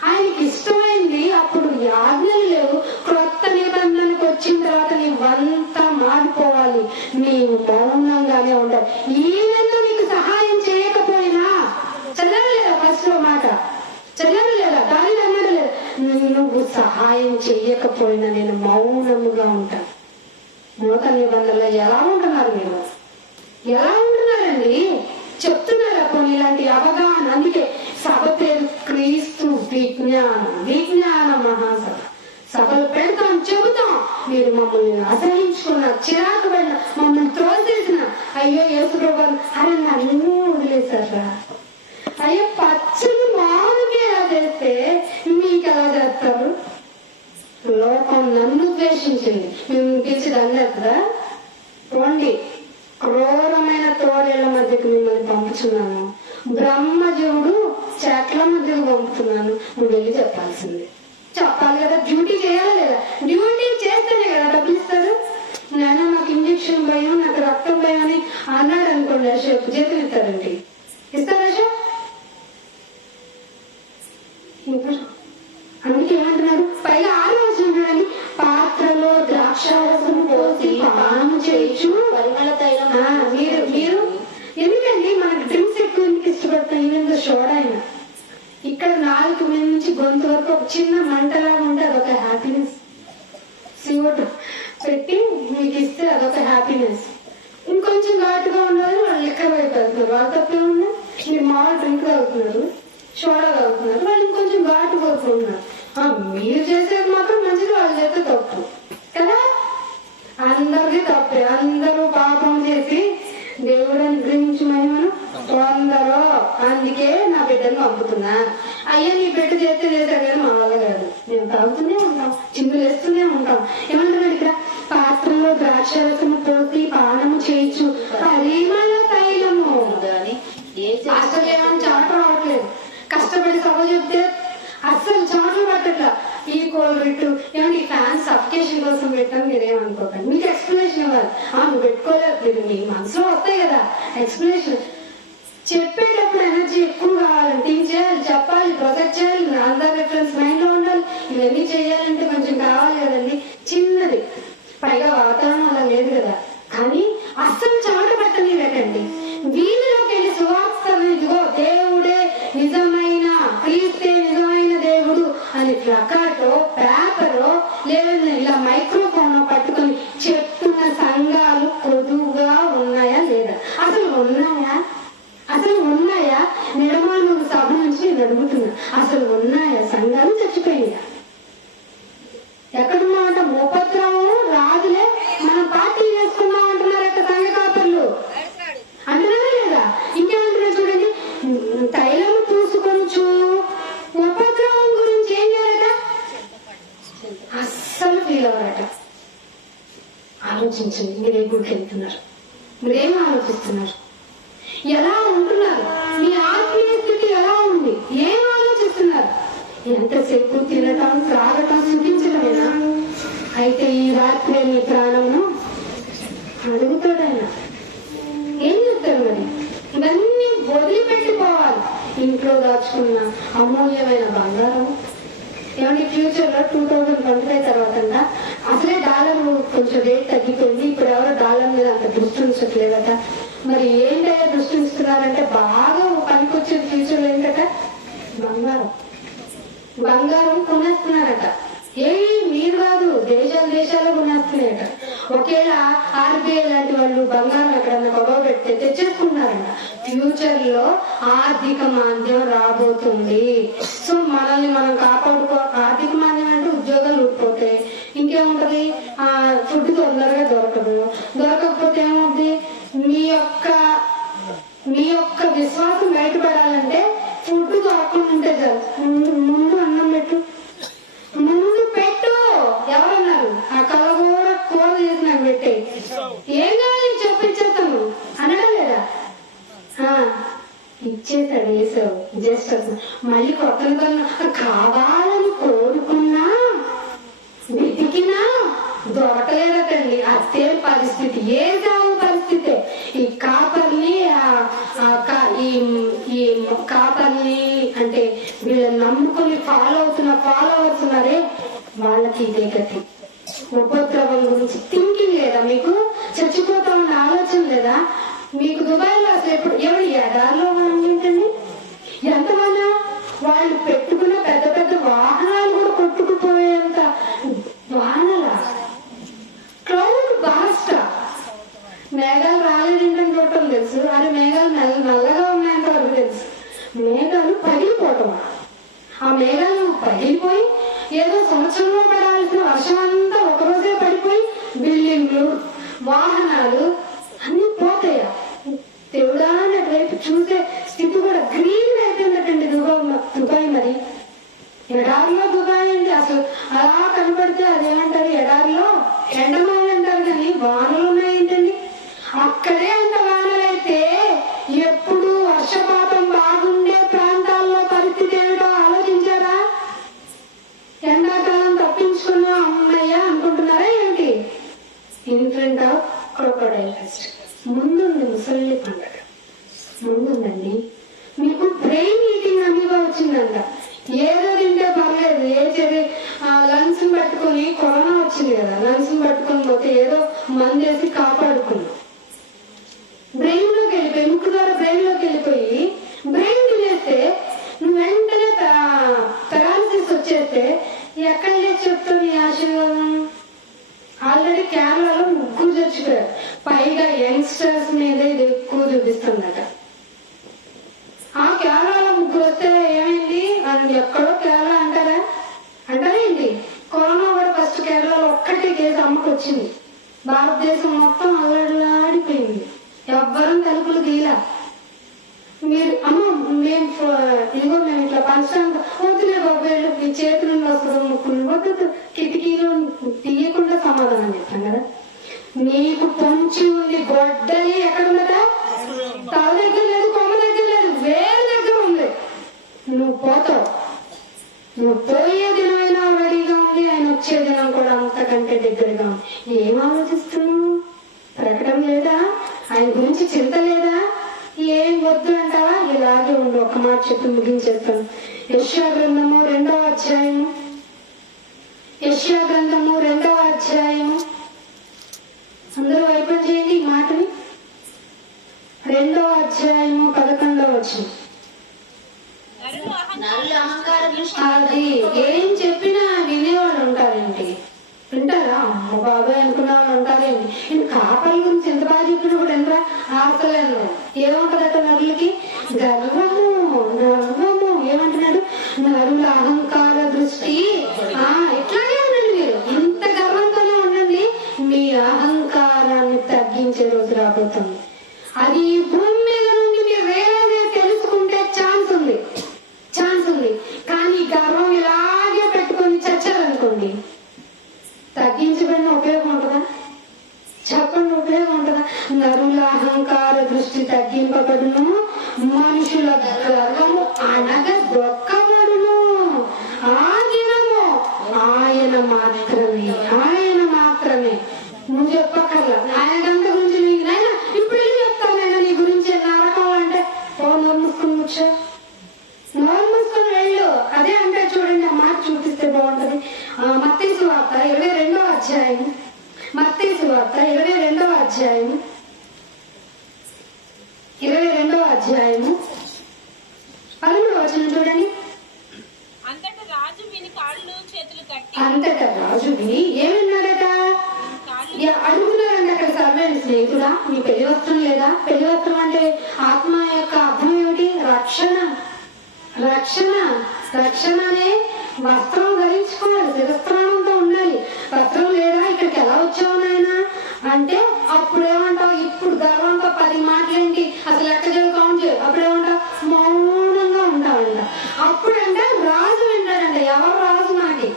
ఆయనకి ఇష్టమైంది అప్పుడు ఆజ్ఞలు లేవు. క్రొత్త నిబంధనకు వచ్చిన తర్వాత నీవంతా మారిపోవాలి, నీవు మౌనంగానే ఉండాలి. ఈవెందు నీకు సహాయం చేయకపోయినా, చదవలేదా ఫస్ట్ లో మాట? చదవలేదా? దాని అన్నాడు లేదా? నువ్వు సహాయం చెయ్యకపోయినా నేను మౌనముగా ఉంటాను. నూతన నిబంధనలో ఎలా ఉంటున్నారు మీరు? ఎలా ఉంటున్నారండి? చెప్తున్నారు అప్పుడు ఇలాంటి అవగాహన. అందుకే సభ పేరు క్రీస్తు విజ్ఞాన మహాసభ. సభలు పెడతాం, చెబుతాం. మీరు మమ్మల్ని అసహించుకున్న, చిరాకు పడిన, మమ్మల్ని త్రోసేసిన, అయ్యో యేసు ప్రభువు అరే నన్ను వదిలేశారా, అయ్యో పచ్చని మామిడికి ఎలా చేస్తే మీకు ఎలా చేస్తారు? లోకం నన్ను ద్వేషించింది, మేము పిలిచి దండెత్తదా? పోండి, క్రూరమైన తోడేళ్ల మధ్యకు మిమ్మల్ని పంపుతున్నాను, బ్రహ్మజీవుడు చెట్ల మధ్యకు పంపుతున్నాను. నువ్వు వెళ్ళి చెప్పాల్సిందే. చెప్పాలి కదా, డ్యూటీ చేయాలి కదా. డ్యూటీ చేస్తేనే కదా డబ్బులు ఇస్తారు. నేను నాకు ఇంజక్షన్ భయం, నాకు రక్తం భయం అని అన్నాడు అనుకోండి, అశోక్ చేతులు ఇస్తారండి. ఇస్తారా అశోక్? అందుకే ఏమంటున్నాడు? పైగా ఆలోచించండి, పాత్రలో ద్రాక్షారసం పోసి పానం చేయొచ్చు. మీరు ఎందుకండి మనకు డ్రింక్స్ ఎక్కువ ఎందుకు ఇష్టపడతాం? ఈవెన్ షోడా అయినా ఇక్కడ నాలుగు మీద నుంచి గొంతు వరకు ఒక చిన్న మంటలాగా ఉంటే అదొక హ్యాపీనెస్. CO2 పెట్టి మీకు ఇస్తే అదొక హ్యాపీనెస్. ఇంకొంచెం ఘాటుగా ఉండాలి, వాళ్ళు ఎక్కడ వైపు వెళ్తున్నారు. వాళ్ళ తప్పే ఉన్నా, మీరు మామూలు డ్రింక్ తాగుతున్నారు, షోడా తాగుతున్నారు, వాళ్ళు ఇంకొంచెం ఘాటు కోరుకుంటున్నారు. మీరు చేసేది మాత్రం మంచిది, వాళ్ళు చేస్తే తప్పు కదా. అందరికీ తప్పే. అందరూ పాపం చేసి దేవుడిని గురించి మహిమను పొందరు. అందుకే నా బిడ్డను పంపుతున్నా. అయ్యా నీ బిడ్డ చేస్తే చేశాడు కానీ మా వల్ల కాదు. మేము తాగుతూనే ఉంటాం, చిందులు వేస్తూనే ఉంటాం. ఏమంటున్నాడు ఇక్కడ? పాత్రలో ద్రాక్షరసము పోసి పానము చేయొచ్చు, పరిమళ తైలము. అసలు ఏమని చాట రావట్లేదు. కష్టపడి సభ చెప్తే అస్సలు చాట్లు పట్టట్లా. ఈ కోల్రిట్టు ఏమంటే ఈ ఫ్యాన్స్ సఫికేషన్ కోసం పెట్టాను, మీరేమనుకోకండి. మీకు ఎక్స్ప్లెనేషన్ ఇవ్వాలి. నువ్వు పెట్టుకోలేదు, మీరు మీ మనసులో వస్తాయి కదా ఎక్స్ప్లెనేషన్. చెప్పేటప్పుడు ఎనర్జీ ఎక్కువ కావాలంటే థింక్ చేయాలి, చెప్పాలి, ప్రొజెక్ట్ చేయాలి, అందరు రిఫరెన్స్ మైండ్ లో ఉండాలి. ఇవన్నీ చేయాలంటే కొంచెం కావాలి కదండి, చిన్నది. పైగా వాతావరణం అలా లేదు కదా. కానీ అస్సలు చాట పట్టనివ్వకండి. వీధిలోకి వెళ్ళి సువార్తను, ఇదిగో దేవుడే నిజమైన, క్రీస్తే నిజమైన దేవుడు అని ప్లకార్డో పేపరో లేదంటే ఇలా మైక్రోఫోన్ పట్టుకొని చెప్తున్న సంఘాలు కొద్దుగా ఉన్నాయా లేదా? అసలు ఉన్నాయా? అసలు ఉన్నాయా? నిర్మాణం సభ నుంచి నేను అడుగుతున్నా, అసలు ఉన్నాయా సంఘాలు? చచ్చిపోయిందా? ఎక్కడున్నామంట? ఉపద్రవం రాదులే, మనం పార్టీ చేసుకున్నాం అంటున్నారట సంఘ కాపర్లు. అంటున్నారా లేదా? ఇంకేమంటున్నారు చూడండి, తైలము పూసుకొంచు. ఉపద్రవం గురించి ఏం చేయాలట? అస్సలు ఫీల్ అవ్వరట. ఆలోచించండి, మీరు ఏ గుడికి వెళ్తున్నారు, మీరేం ఆలోచిస్తున్నారు, ఎలా ఉంటున్నారు, మీ ఆత్మీయ స్థితి ఎలా ఉంది, ఏం ఆలోచిస్తున్నారు? ఎంతసేపు తినటం, త్రాగటం, సుఖించడమేనా? అయితే ఈ రాత్రి నీ ప్రాణంను అడుగుతాడైనా ఏం చెప్తాడు? మరి ఇవన్నీ వదిలిపెట్టిపోవాలి. ఇంట్లో దాచుకున్న అమూల్యమైన బంగారం. ఏమంటే ఫ్యూచర్ లో 2025 తర్వాత అసలే డాలర్ కొంచెం రేట్ తగ్గిపోయింది. ఇప్పుడు ఎవరో డాలర్ మీద అంత దృష్టి ఉంచట్లేదట. మరి ఏంటంటే దృష్టి ఇస్తున్నారంటే బాగా పనికొచ్చేది ఫ్యూచర్ లో ఏంటట? బంగారం. బంగారం కొనేస్తున్నారట. మీరు కాదు, దేశాలు కొనేస్తున్నాయట. ఒకేలా RBI లాంటి వాళ్ళు బంగారం ఎక్కడన్నా గొడవ పెడితే తెచ్చేసుకుంటున్నారంట. ఫ్యూచర్ లో ఆర్థిక మాంద్యం రాబోతుంది. సో మనల్ని మనం కాపాడుకో. ఆర్థిక మాంద్యం అంటే ఉద్యోగాలు ఊడిపోతాయి, ఇంకేముంటది, ఫుడ్ తొందరగా దొరకదు. దొరకకపోతే ఏమవుతుంది? మీ యొక్క విశ్వాసం బయటపడాలంటే ఫుడ్ దొరకకుండా ఉంటే చాలు. ముందు అన్నం పెట్టు, ముందు పెట్టు. ఎవరన్నారు? ఆ కలగూర కూర చేసి నాకు పెట్టే, ఏం కావాలి చెప్పించేస్తాను అనడం లేదా? ఇచ్చేసాడు, వేసావు. జస్ట్ మళ్ళీ కొత్తగా కావాలని కోరుకున్నా వెతికినా దొరకలేదటండి. అది అదే పరిస్థితి, ఏ సాగు పరిస్థితి. ఈ కాపర్ని ఈ కాపర్ని అంటే వీళ్ళని నమ్ముకుని ఫాలో ఫాలోవర్స్ ఉన్నారే, వాళ్ళకి ఇదే గతి. ఉపద్రవం గురించి థింకింగ్ లేదా మీకు? చచ్చిపోతామన్న ఆలోచన లేదా మీకు? దుబాయ్లో అసలు ఎవరు ఎడారిలో ఏంటండి? ఎంతమంది వాళ్ళు పెట్టుకున్న పెద్ద పెద్ద వాహనాలు కూడా కొట్టుకుపోయేంత వాహనాల క్లౌడ్ బాస్ట్. మేఘాలు రాలేదేంటని చూడటం తెలుసు, అది మేఘాలు నల్లగా ఉన్నాయంత వరకు తెలుసు. మేఘాలు పగిలిపోవటం, ఆ మేఘాలు పగిలిపోయి ఏదో సంవత్సరంలో పడాల్సిన వర్షం అంతా ఒకరోజే పడిపోయి బిల్డింగ్లు వాహనాలు అన్ని పోతాయా? దేవుడా వైపు చూసే స్థితి కూడా గ్రీన్ అయిపోయిందటండి దుబాయ్. మరి ఎడారిలో దుబాయ్ అండి, అసలు అలా కనపడితే అదేమంటారు, ఎడారిలో ఎండమాలి అంటారు కానీ వానలు ఉన్నాయేంటండి? అక్కడే అంత వానలైతే ఎప్పుడు వర్షపాతం బాగుండే ప్రాంతాల్లో పరిస్థితి ఏమిటో ఆలోచించారా? ఎండాకాలం తప్పించుకున్నా అమ్మయ్య అనుకుంటున్నారా ఏంటి? In front of crocodile pest ముందుంది ముసలి పండుగ ముందుందండి. మీకు బ్రెయిన్ ఈటింగ్ అమీబా వచ్చిందంట. ఏదో తింటే పర్లేదు, ఏ చెరి లంగ్స్ పట్టుకుని కరోనా వచ్చింది కదా, లంగ్స్ పట్టుకుని పోతే ఏదో మందేసి కాపాడుకున్నాం. బ్రెయిన్ లోకి వెళ్ళిపోయి ముక్కు ద్వారా బ్రెయిన్ లోకి వెళ్ళిపోయి బ్రెయిన్ తినేస్తే నువ్వు వెంటనే పెరాలసిస్ వచ్చేస్తే ఎక్కడ చెప్తావు నీ ఆశీర్వాదం? ఆల్రెడీ కేరళలో ముగ్గురు చచ్చిపోయారు, పైగా యంగ్స్టర్స్ మీద ఇది ఎక్కువ చూపిస్తుందట. ఆ కేరళలో ముగ్గురు వస్తే ఏమైంది అని ఎక్కడో కేరళ అంటారా? అంటారేంటి? కరోనా కూడా ఫస్ట్ కేరళలో ఒక్కటే కేసు అమ్మకు వచ్చింది, భారతదేశం మొత్తం అల్లాడిపోయింది, ఎవ్వరం తలుపులు తీలా. మీరు అమ్మ మేము ఇదిగో మేము ఇట్లా పంచడానికి వద్దులే బాబాయ్లు మీ చేతి నుండి వస్తుంది ముక్కులు వద్దు, కిటికీలో తీయకుండా సమాధానం చెప్తాం కదా. నీకు పొంచి ఉంది గొడ్డలి ఎక్కడుందట? తల దగ్గర లేదు, కొమ్మ దగ్గర లేదు, వేరు దగ్గర ఉంది. నువ్వు పోతావు, నువ్వు పోయే దినమైనా రెడీగా ఉంది, ఆయన వచ్చే దినం కూడా అంతకంటే దగ్గరగా ఉంది. ఏం ఆలోచిస్తున్నావు? ప్రకటన లేదా? ఆయన గురించి చింత లేదా? ఏం వద్దు అంటావా? ఇలాగే ఉండు. ఒక మాట చెప్పి ముగించేస్తాను. యెషయా గ్రంథము 2వ అధ్యాయము, యెషయా గ్రంథము 2వ అధ్యాయము, అందరూ వైపు చేయండి ఈ మాటని. 2వ అధ్యాయము 11వ వచనం. అది ఏం చెప్పినా వినేవాళ్ళు ఉంటారేంటి? వింటారా? అమ్మ బాబాయ్ అనుకున్న వాళ్ళు ఉంటారేంటి? నేను కాపల గురించి ఎంత బాగా చెప్పినా కూడా ఎంతరా ఆశలేను. ఏముంటదట నరులకి? గర్వము, నర్వము. ఏమంటున్నాడు? నరుల అహంకార దృష్టి. ఇట్లాగే ఉండండి, మీరు ఇంత గర్వంతోనే ఉండండి. మీ అహంకారాన్ని తగ్గించే రోజు రాబోతుంది. అది ఈ భూమి మీద నుండి మీరు రియలైజ్ తెలుసుకుంటే ఛాన్స్ ఉంది. కానీ గర్వం ఇలాగే పెట్టుకొని చచ్చారనుకోండి, తగ్గించబడిన ఉపయోగం ఉంటుందా? చెప్పండి, ఉపయోగం ఉంటుందా? నరుల అహంకార దృష్టి తగ్గింపబడును, మనుషుల గర్వము అణగదొక్కబడును. ఆ దినము ఆయన మాత్రమే. నువ్వు చెప్పక్కర్లా. ఆయన గంట గురించి నీకు నాయన ఇప్పుడు ఏం చెప్తాను నేను నీ గురించి నరకాలంటే నోరు మూసుకొని కూర్చో, నోరు మూసుకొని వెళ్ళు. అదే అంటే చూడండి, ఆ మాట చూపిస్తే బాగుంటది. మత్తయి సువార్త 22వ అధ్యాయం, మత్తయి సువార్త 22వ అధ్యాయము, 22వ అధ్యాయము 11వ వచనం చూడండి. అంతటా రాజు విని ఏమన్నాడట? అడుగుతున్నారండి అక్కడ సర్వేలు, స్నేహితుడా నీ పెళ్లి వస్త్రం లేదా? పెళ్లి వస్త్రం అంటే ఆత్మ యొక్క అర్థం ఏమిటి? రక్షణ అనే వస్త్రం ధరించుకోవాలి, శిరస్త్రాణంతో ఉండాలి. వస్త్రం లేదా? ఇక్కడికి ఎలా వచ్చావు నాయన అంటే అప్పుడు ఏమంటావు? ఇప్పుడు గర్వంతో 10 మాటలేంటి అసలు లెక్క చేయ కౌంట్ చేయ. అప్పుడు ఏమంటావు? మౌనంగా ఉంటావంట. అప్పుడంటే రాజు వింటాడంట. ఎవరు రాజు? నాటి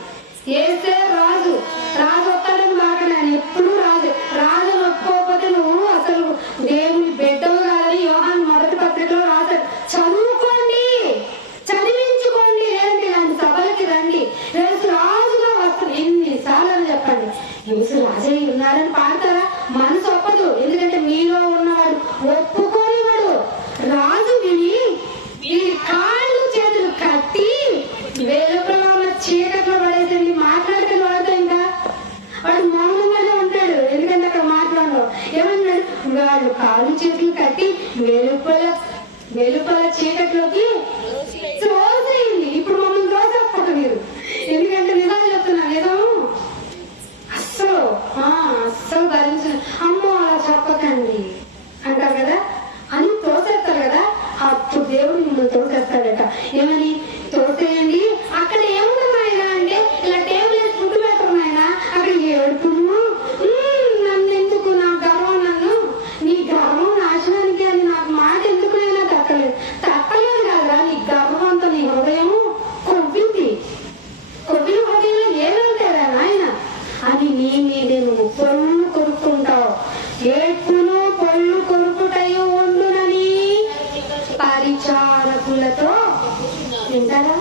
ఏసే రాజు. రాజు వస్తాడని బాగా ఎప్పుడు రాజు ఒప్పుకోకపోతే నువ్వు అసలు దేవుని బిడ్డవు కాదని యోహాను మొదటి పత్రికలో రాశాడు. చదివించుకోండి, లేదంటే ఇలాంటి సభలకి రండి. యేసు రాజుగా వస్తారు. ఎన్నిసార్లు అని చెప్పండి, యేసు రాజే ఉన్నారని పాడతారా? వాళ్ళు కాళ్ళు చేతులు కట్టి వెలుపల చీకట్లోకి తోసేయండి. ఇప్పుడు మమ్మల్ని తోసేస్తారు మీరు, ఎందుకంటే నిజాలు చెప్తున్నా, నిజం అస్సలు భరించిన అమ్మో అలా చెప్పకండి అంటారు కదా అని తోసేస్తారు కదా. అప్పుడు దేవుడు మిమ్మల్ని తోసేస్తాడట. ఏమని తోసేయండి? అక్కడ ఏముంది నాయన అంటే ఇలా టేబుల్ వేసి ఫుడ్ పెట్టరు నాయన, అక్కడ ఏడుపును, నన్ను ఎందుకు, నా గర్వం, నీ గర్వం నాశనానికి అని నాకు మాట ఎందుకునైనా తట్టలేదు కదా. నీ గర్వంతో నీ హృదయం కొవ్వింది, కొవ్విన హృదయంలో ఏమంటారా నాయన అని నీ మీదే నువ్వు పొళ్ళు కొరుక్కుంటావు. ఏడ్పును పొళ్ళు కొరుకుటయు ఉండునని పరిచారకులతో వింటారా?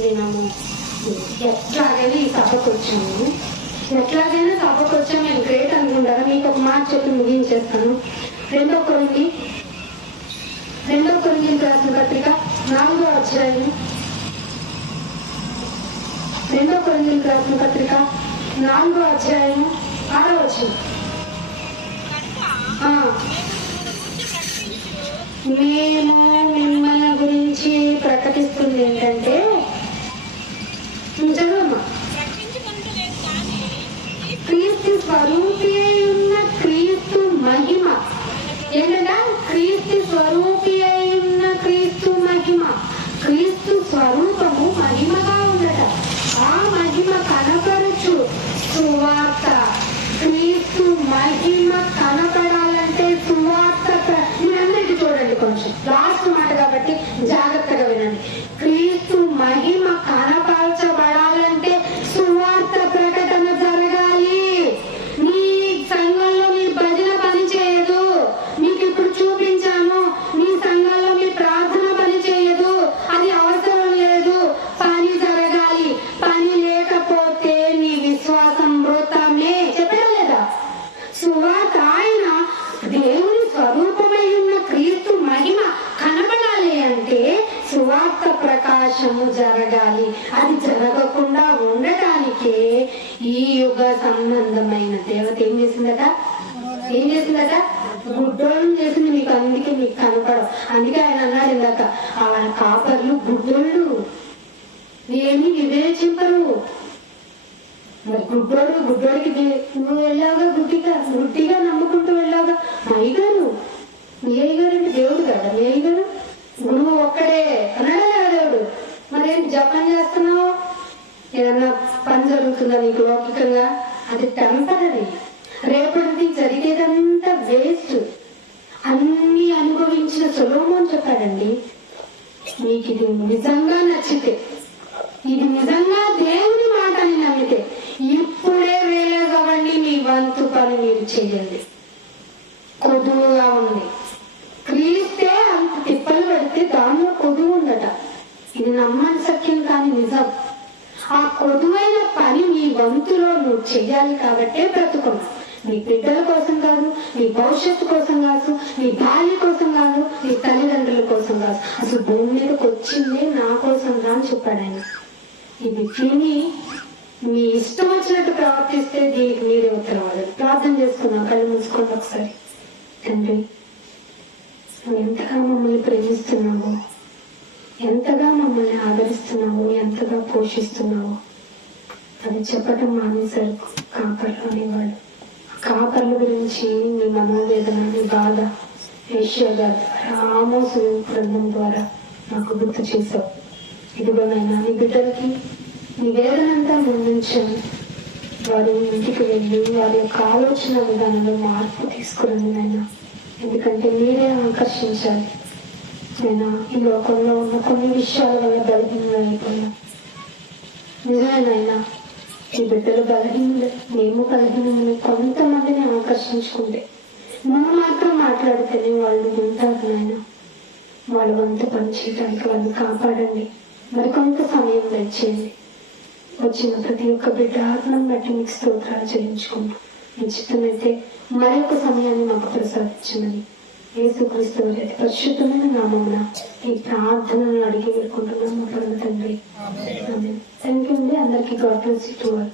మేము ఎట్లాగైనా ఈ సభకు వచ్చాము, నేను గ్రేట్ అనుకుంటారా? మీకు ఒక మాట చెప్పి ముగించేస్తాను. రెండో కొరింథీయులకు రాసిన పత్రిక 4వ అధ్యాయం, 2 కొరింథీయులకు రాసిన పత్రిక 4వ అధ్యాయం 6వ వచనం. మేము మిమ్మల్ని గురించి ప్రకటిస్తుంది ఏంటంటే, చదవమ్మా, క్రీస్తు స్వరూపి అయి ఉన్న క్రీస్తు మహిమ. ఏంటంట? క్రీస్తు స్వరూపి అయి ఉన్న క్రీస్తు మహిమ. క్రీస్తు స్వరూపము మహిమగా ఉండట. ఆ మహిమ కనపరచు సువార్త. క్రీస్తు మహిమ కనపడాలంటే సువార్త. మీరందరికీ చూడండి, కొంచెం లాస్ట్ మాట కాబట్టి జాగ్రత్తగా వినండి. క్రీస్తు మహిమ కనపరచబడాలంటే సువార్త ప్రకటన జరగాలి. మీ సంఘంలో మీ భజన పని చేయదు, మీకు ఇప్పుడు చూపించాను. మీ సంఘంలో మీ ప్రార్థన పని చేయదు, అది అవసరం లేదు. పని జరగాలి. పని లేకపోతే నీ విశ్వాసం వృథామే. చెప్పడం లేదా? సువార్త, ఆయన దేవుని స్వరూపమై ఉన్న క్రీస్తు మహిమ కనబడాలి అంటే సువార్త ప్రకాశము జరగాలి. అది జరగకుండా ఉండటానికే ఈ యుగ సంబంధమైన దేవత ఏం చేసిందట? గుడ్డోళ్ళని చేసింది. మీకు అందుకే మీకు కనపడవు. అందుకే ఆయన అన్నాడు ఇందాక, ఆయన కాపర్లు గుడ్డోళ్ళు, ఏమి వివేచింపరు. మరి గుడ్డోడికి నువ్వు వెళ్ళావుగా, గుడ్డిగా నమ్ముకుంటూ వెళ్ళావుగా. మా అయ్యగారు, మీ అయ్యగారు అంటే దేవుడు కదా, మీ అయ్యగారు గురువు ఒక్కడే అన్నాడా దేవుడు. మరేం జపం చేస్తున్నావు? ఏదన్నా పని జరుగుతుందా నీకు లౌకికంగా? అది టెంపరరీ. రేపటిది జరిగేదంతా వేస్ట్. అన్ని అనుభవించిన సొలొమోను చెప్పాడండి, మీకు ఇది నిజంగా నచ్చితే, ఇది నిజంగా దేవుని మాటని నమ్మితే ఇప్పుడే వేలేగవండి, మీ వంతు పని మీరు చెయ్యండి. కొదువుగా ఉంది. క్రీస్తే అంత తిప్పలు పెడితే దానిలో కొదువు ఉందట. ఇది నమ్మని సత్యం కానీ నిజం. ఆ కొదువైన పని నీ వంతులో నువ్వు చెయ్యాలి. కాబట్టే బ్రతుకున్నావు. నీ బిడ్డల కోసం కాదు, నీ భవిష్యత్తు కోసం కాదు, నీ భార్య కోసం కాదు, నీ తల్లిదండ్రుల కోసం కాదు. అసలు భూమి మీదకి వచ్చిందే నా కోసం రా అని చెప్పాడు ఆయన. ఇది విని మీ ఇష్టం వచ్చినట్టు ప్రవర్తిస్తే దీనికి మీరే ఉత్తరవాదు. ప్రార్థన చేసుకున్నాం, కళ్ళు మూసుకోండి ఒకసారి. తండ్రి, నువ్వు ఎంతగా మమ్మల్ని ప్రేమిస్తున్నావు, ఎంతగా మమ్మల్ని ఆదరిస్తున్నావు, ఎంతగా పోషిస్తున్నావు. అది చెప్పటం మానేశారు కాపర్లు అనేవాళ్ళు. కాపర్ల గురించి నీ మనోవేదన, నీ బాధ యెషయా గారి ద్వారా, ఆమోసు గ్రంథం ద్వారా నాకు గుర్తు చేశావు. ఇదిగోనైనా నీ బిడ్డలకి నీ వేదనంతా ముందుంచాను. వారు ఇంటికి వెళ్ళి వారి యొక్క ఆలోచన విధానంలో మార్పు తీసుకురండి నాయన. ఎందుకంటే మీరే ఆకర్షించాలి. నేను ఈ లోకంలో ఉన్న కొన్ని విషయాల వల్ల బలహీనంగా అయిపోయినా, నిజమేనాయనా ఈ బిడ్డలు బలహీనులే, మేము బలహీనములు. కొంతమందిని ఆకర్షించుకుంటే నువ్వు మాత్రం మాట్లాడితేనే వాళ్ళు ఉంటారు నాయన. వాళ్ళ వంత పనిచేయడానికి వాళ్ళు కాపాడండి. మరికొంత సమయం తెచ్చేయండి. వచ్చిన ప్రతి ఒక్క బిడ్డ ఆత్మను బట్టి మీకు స్తోత్రాలు చెల్లించుకుంటాం. నిశ్చితమైతే మరొక సమయాన్ని మాకు ప్రసాదించమని యేసుక్రీస్తు వారి అతి పరిశుద్ధమైన నామమున ఈ ప్రార్థనను అడిగి వేడుకుంటున్నాం మా పరమ తండ్రి. థ్యాంక్ యూ అండి. అందరికీ God bless you to all.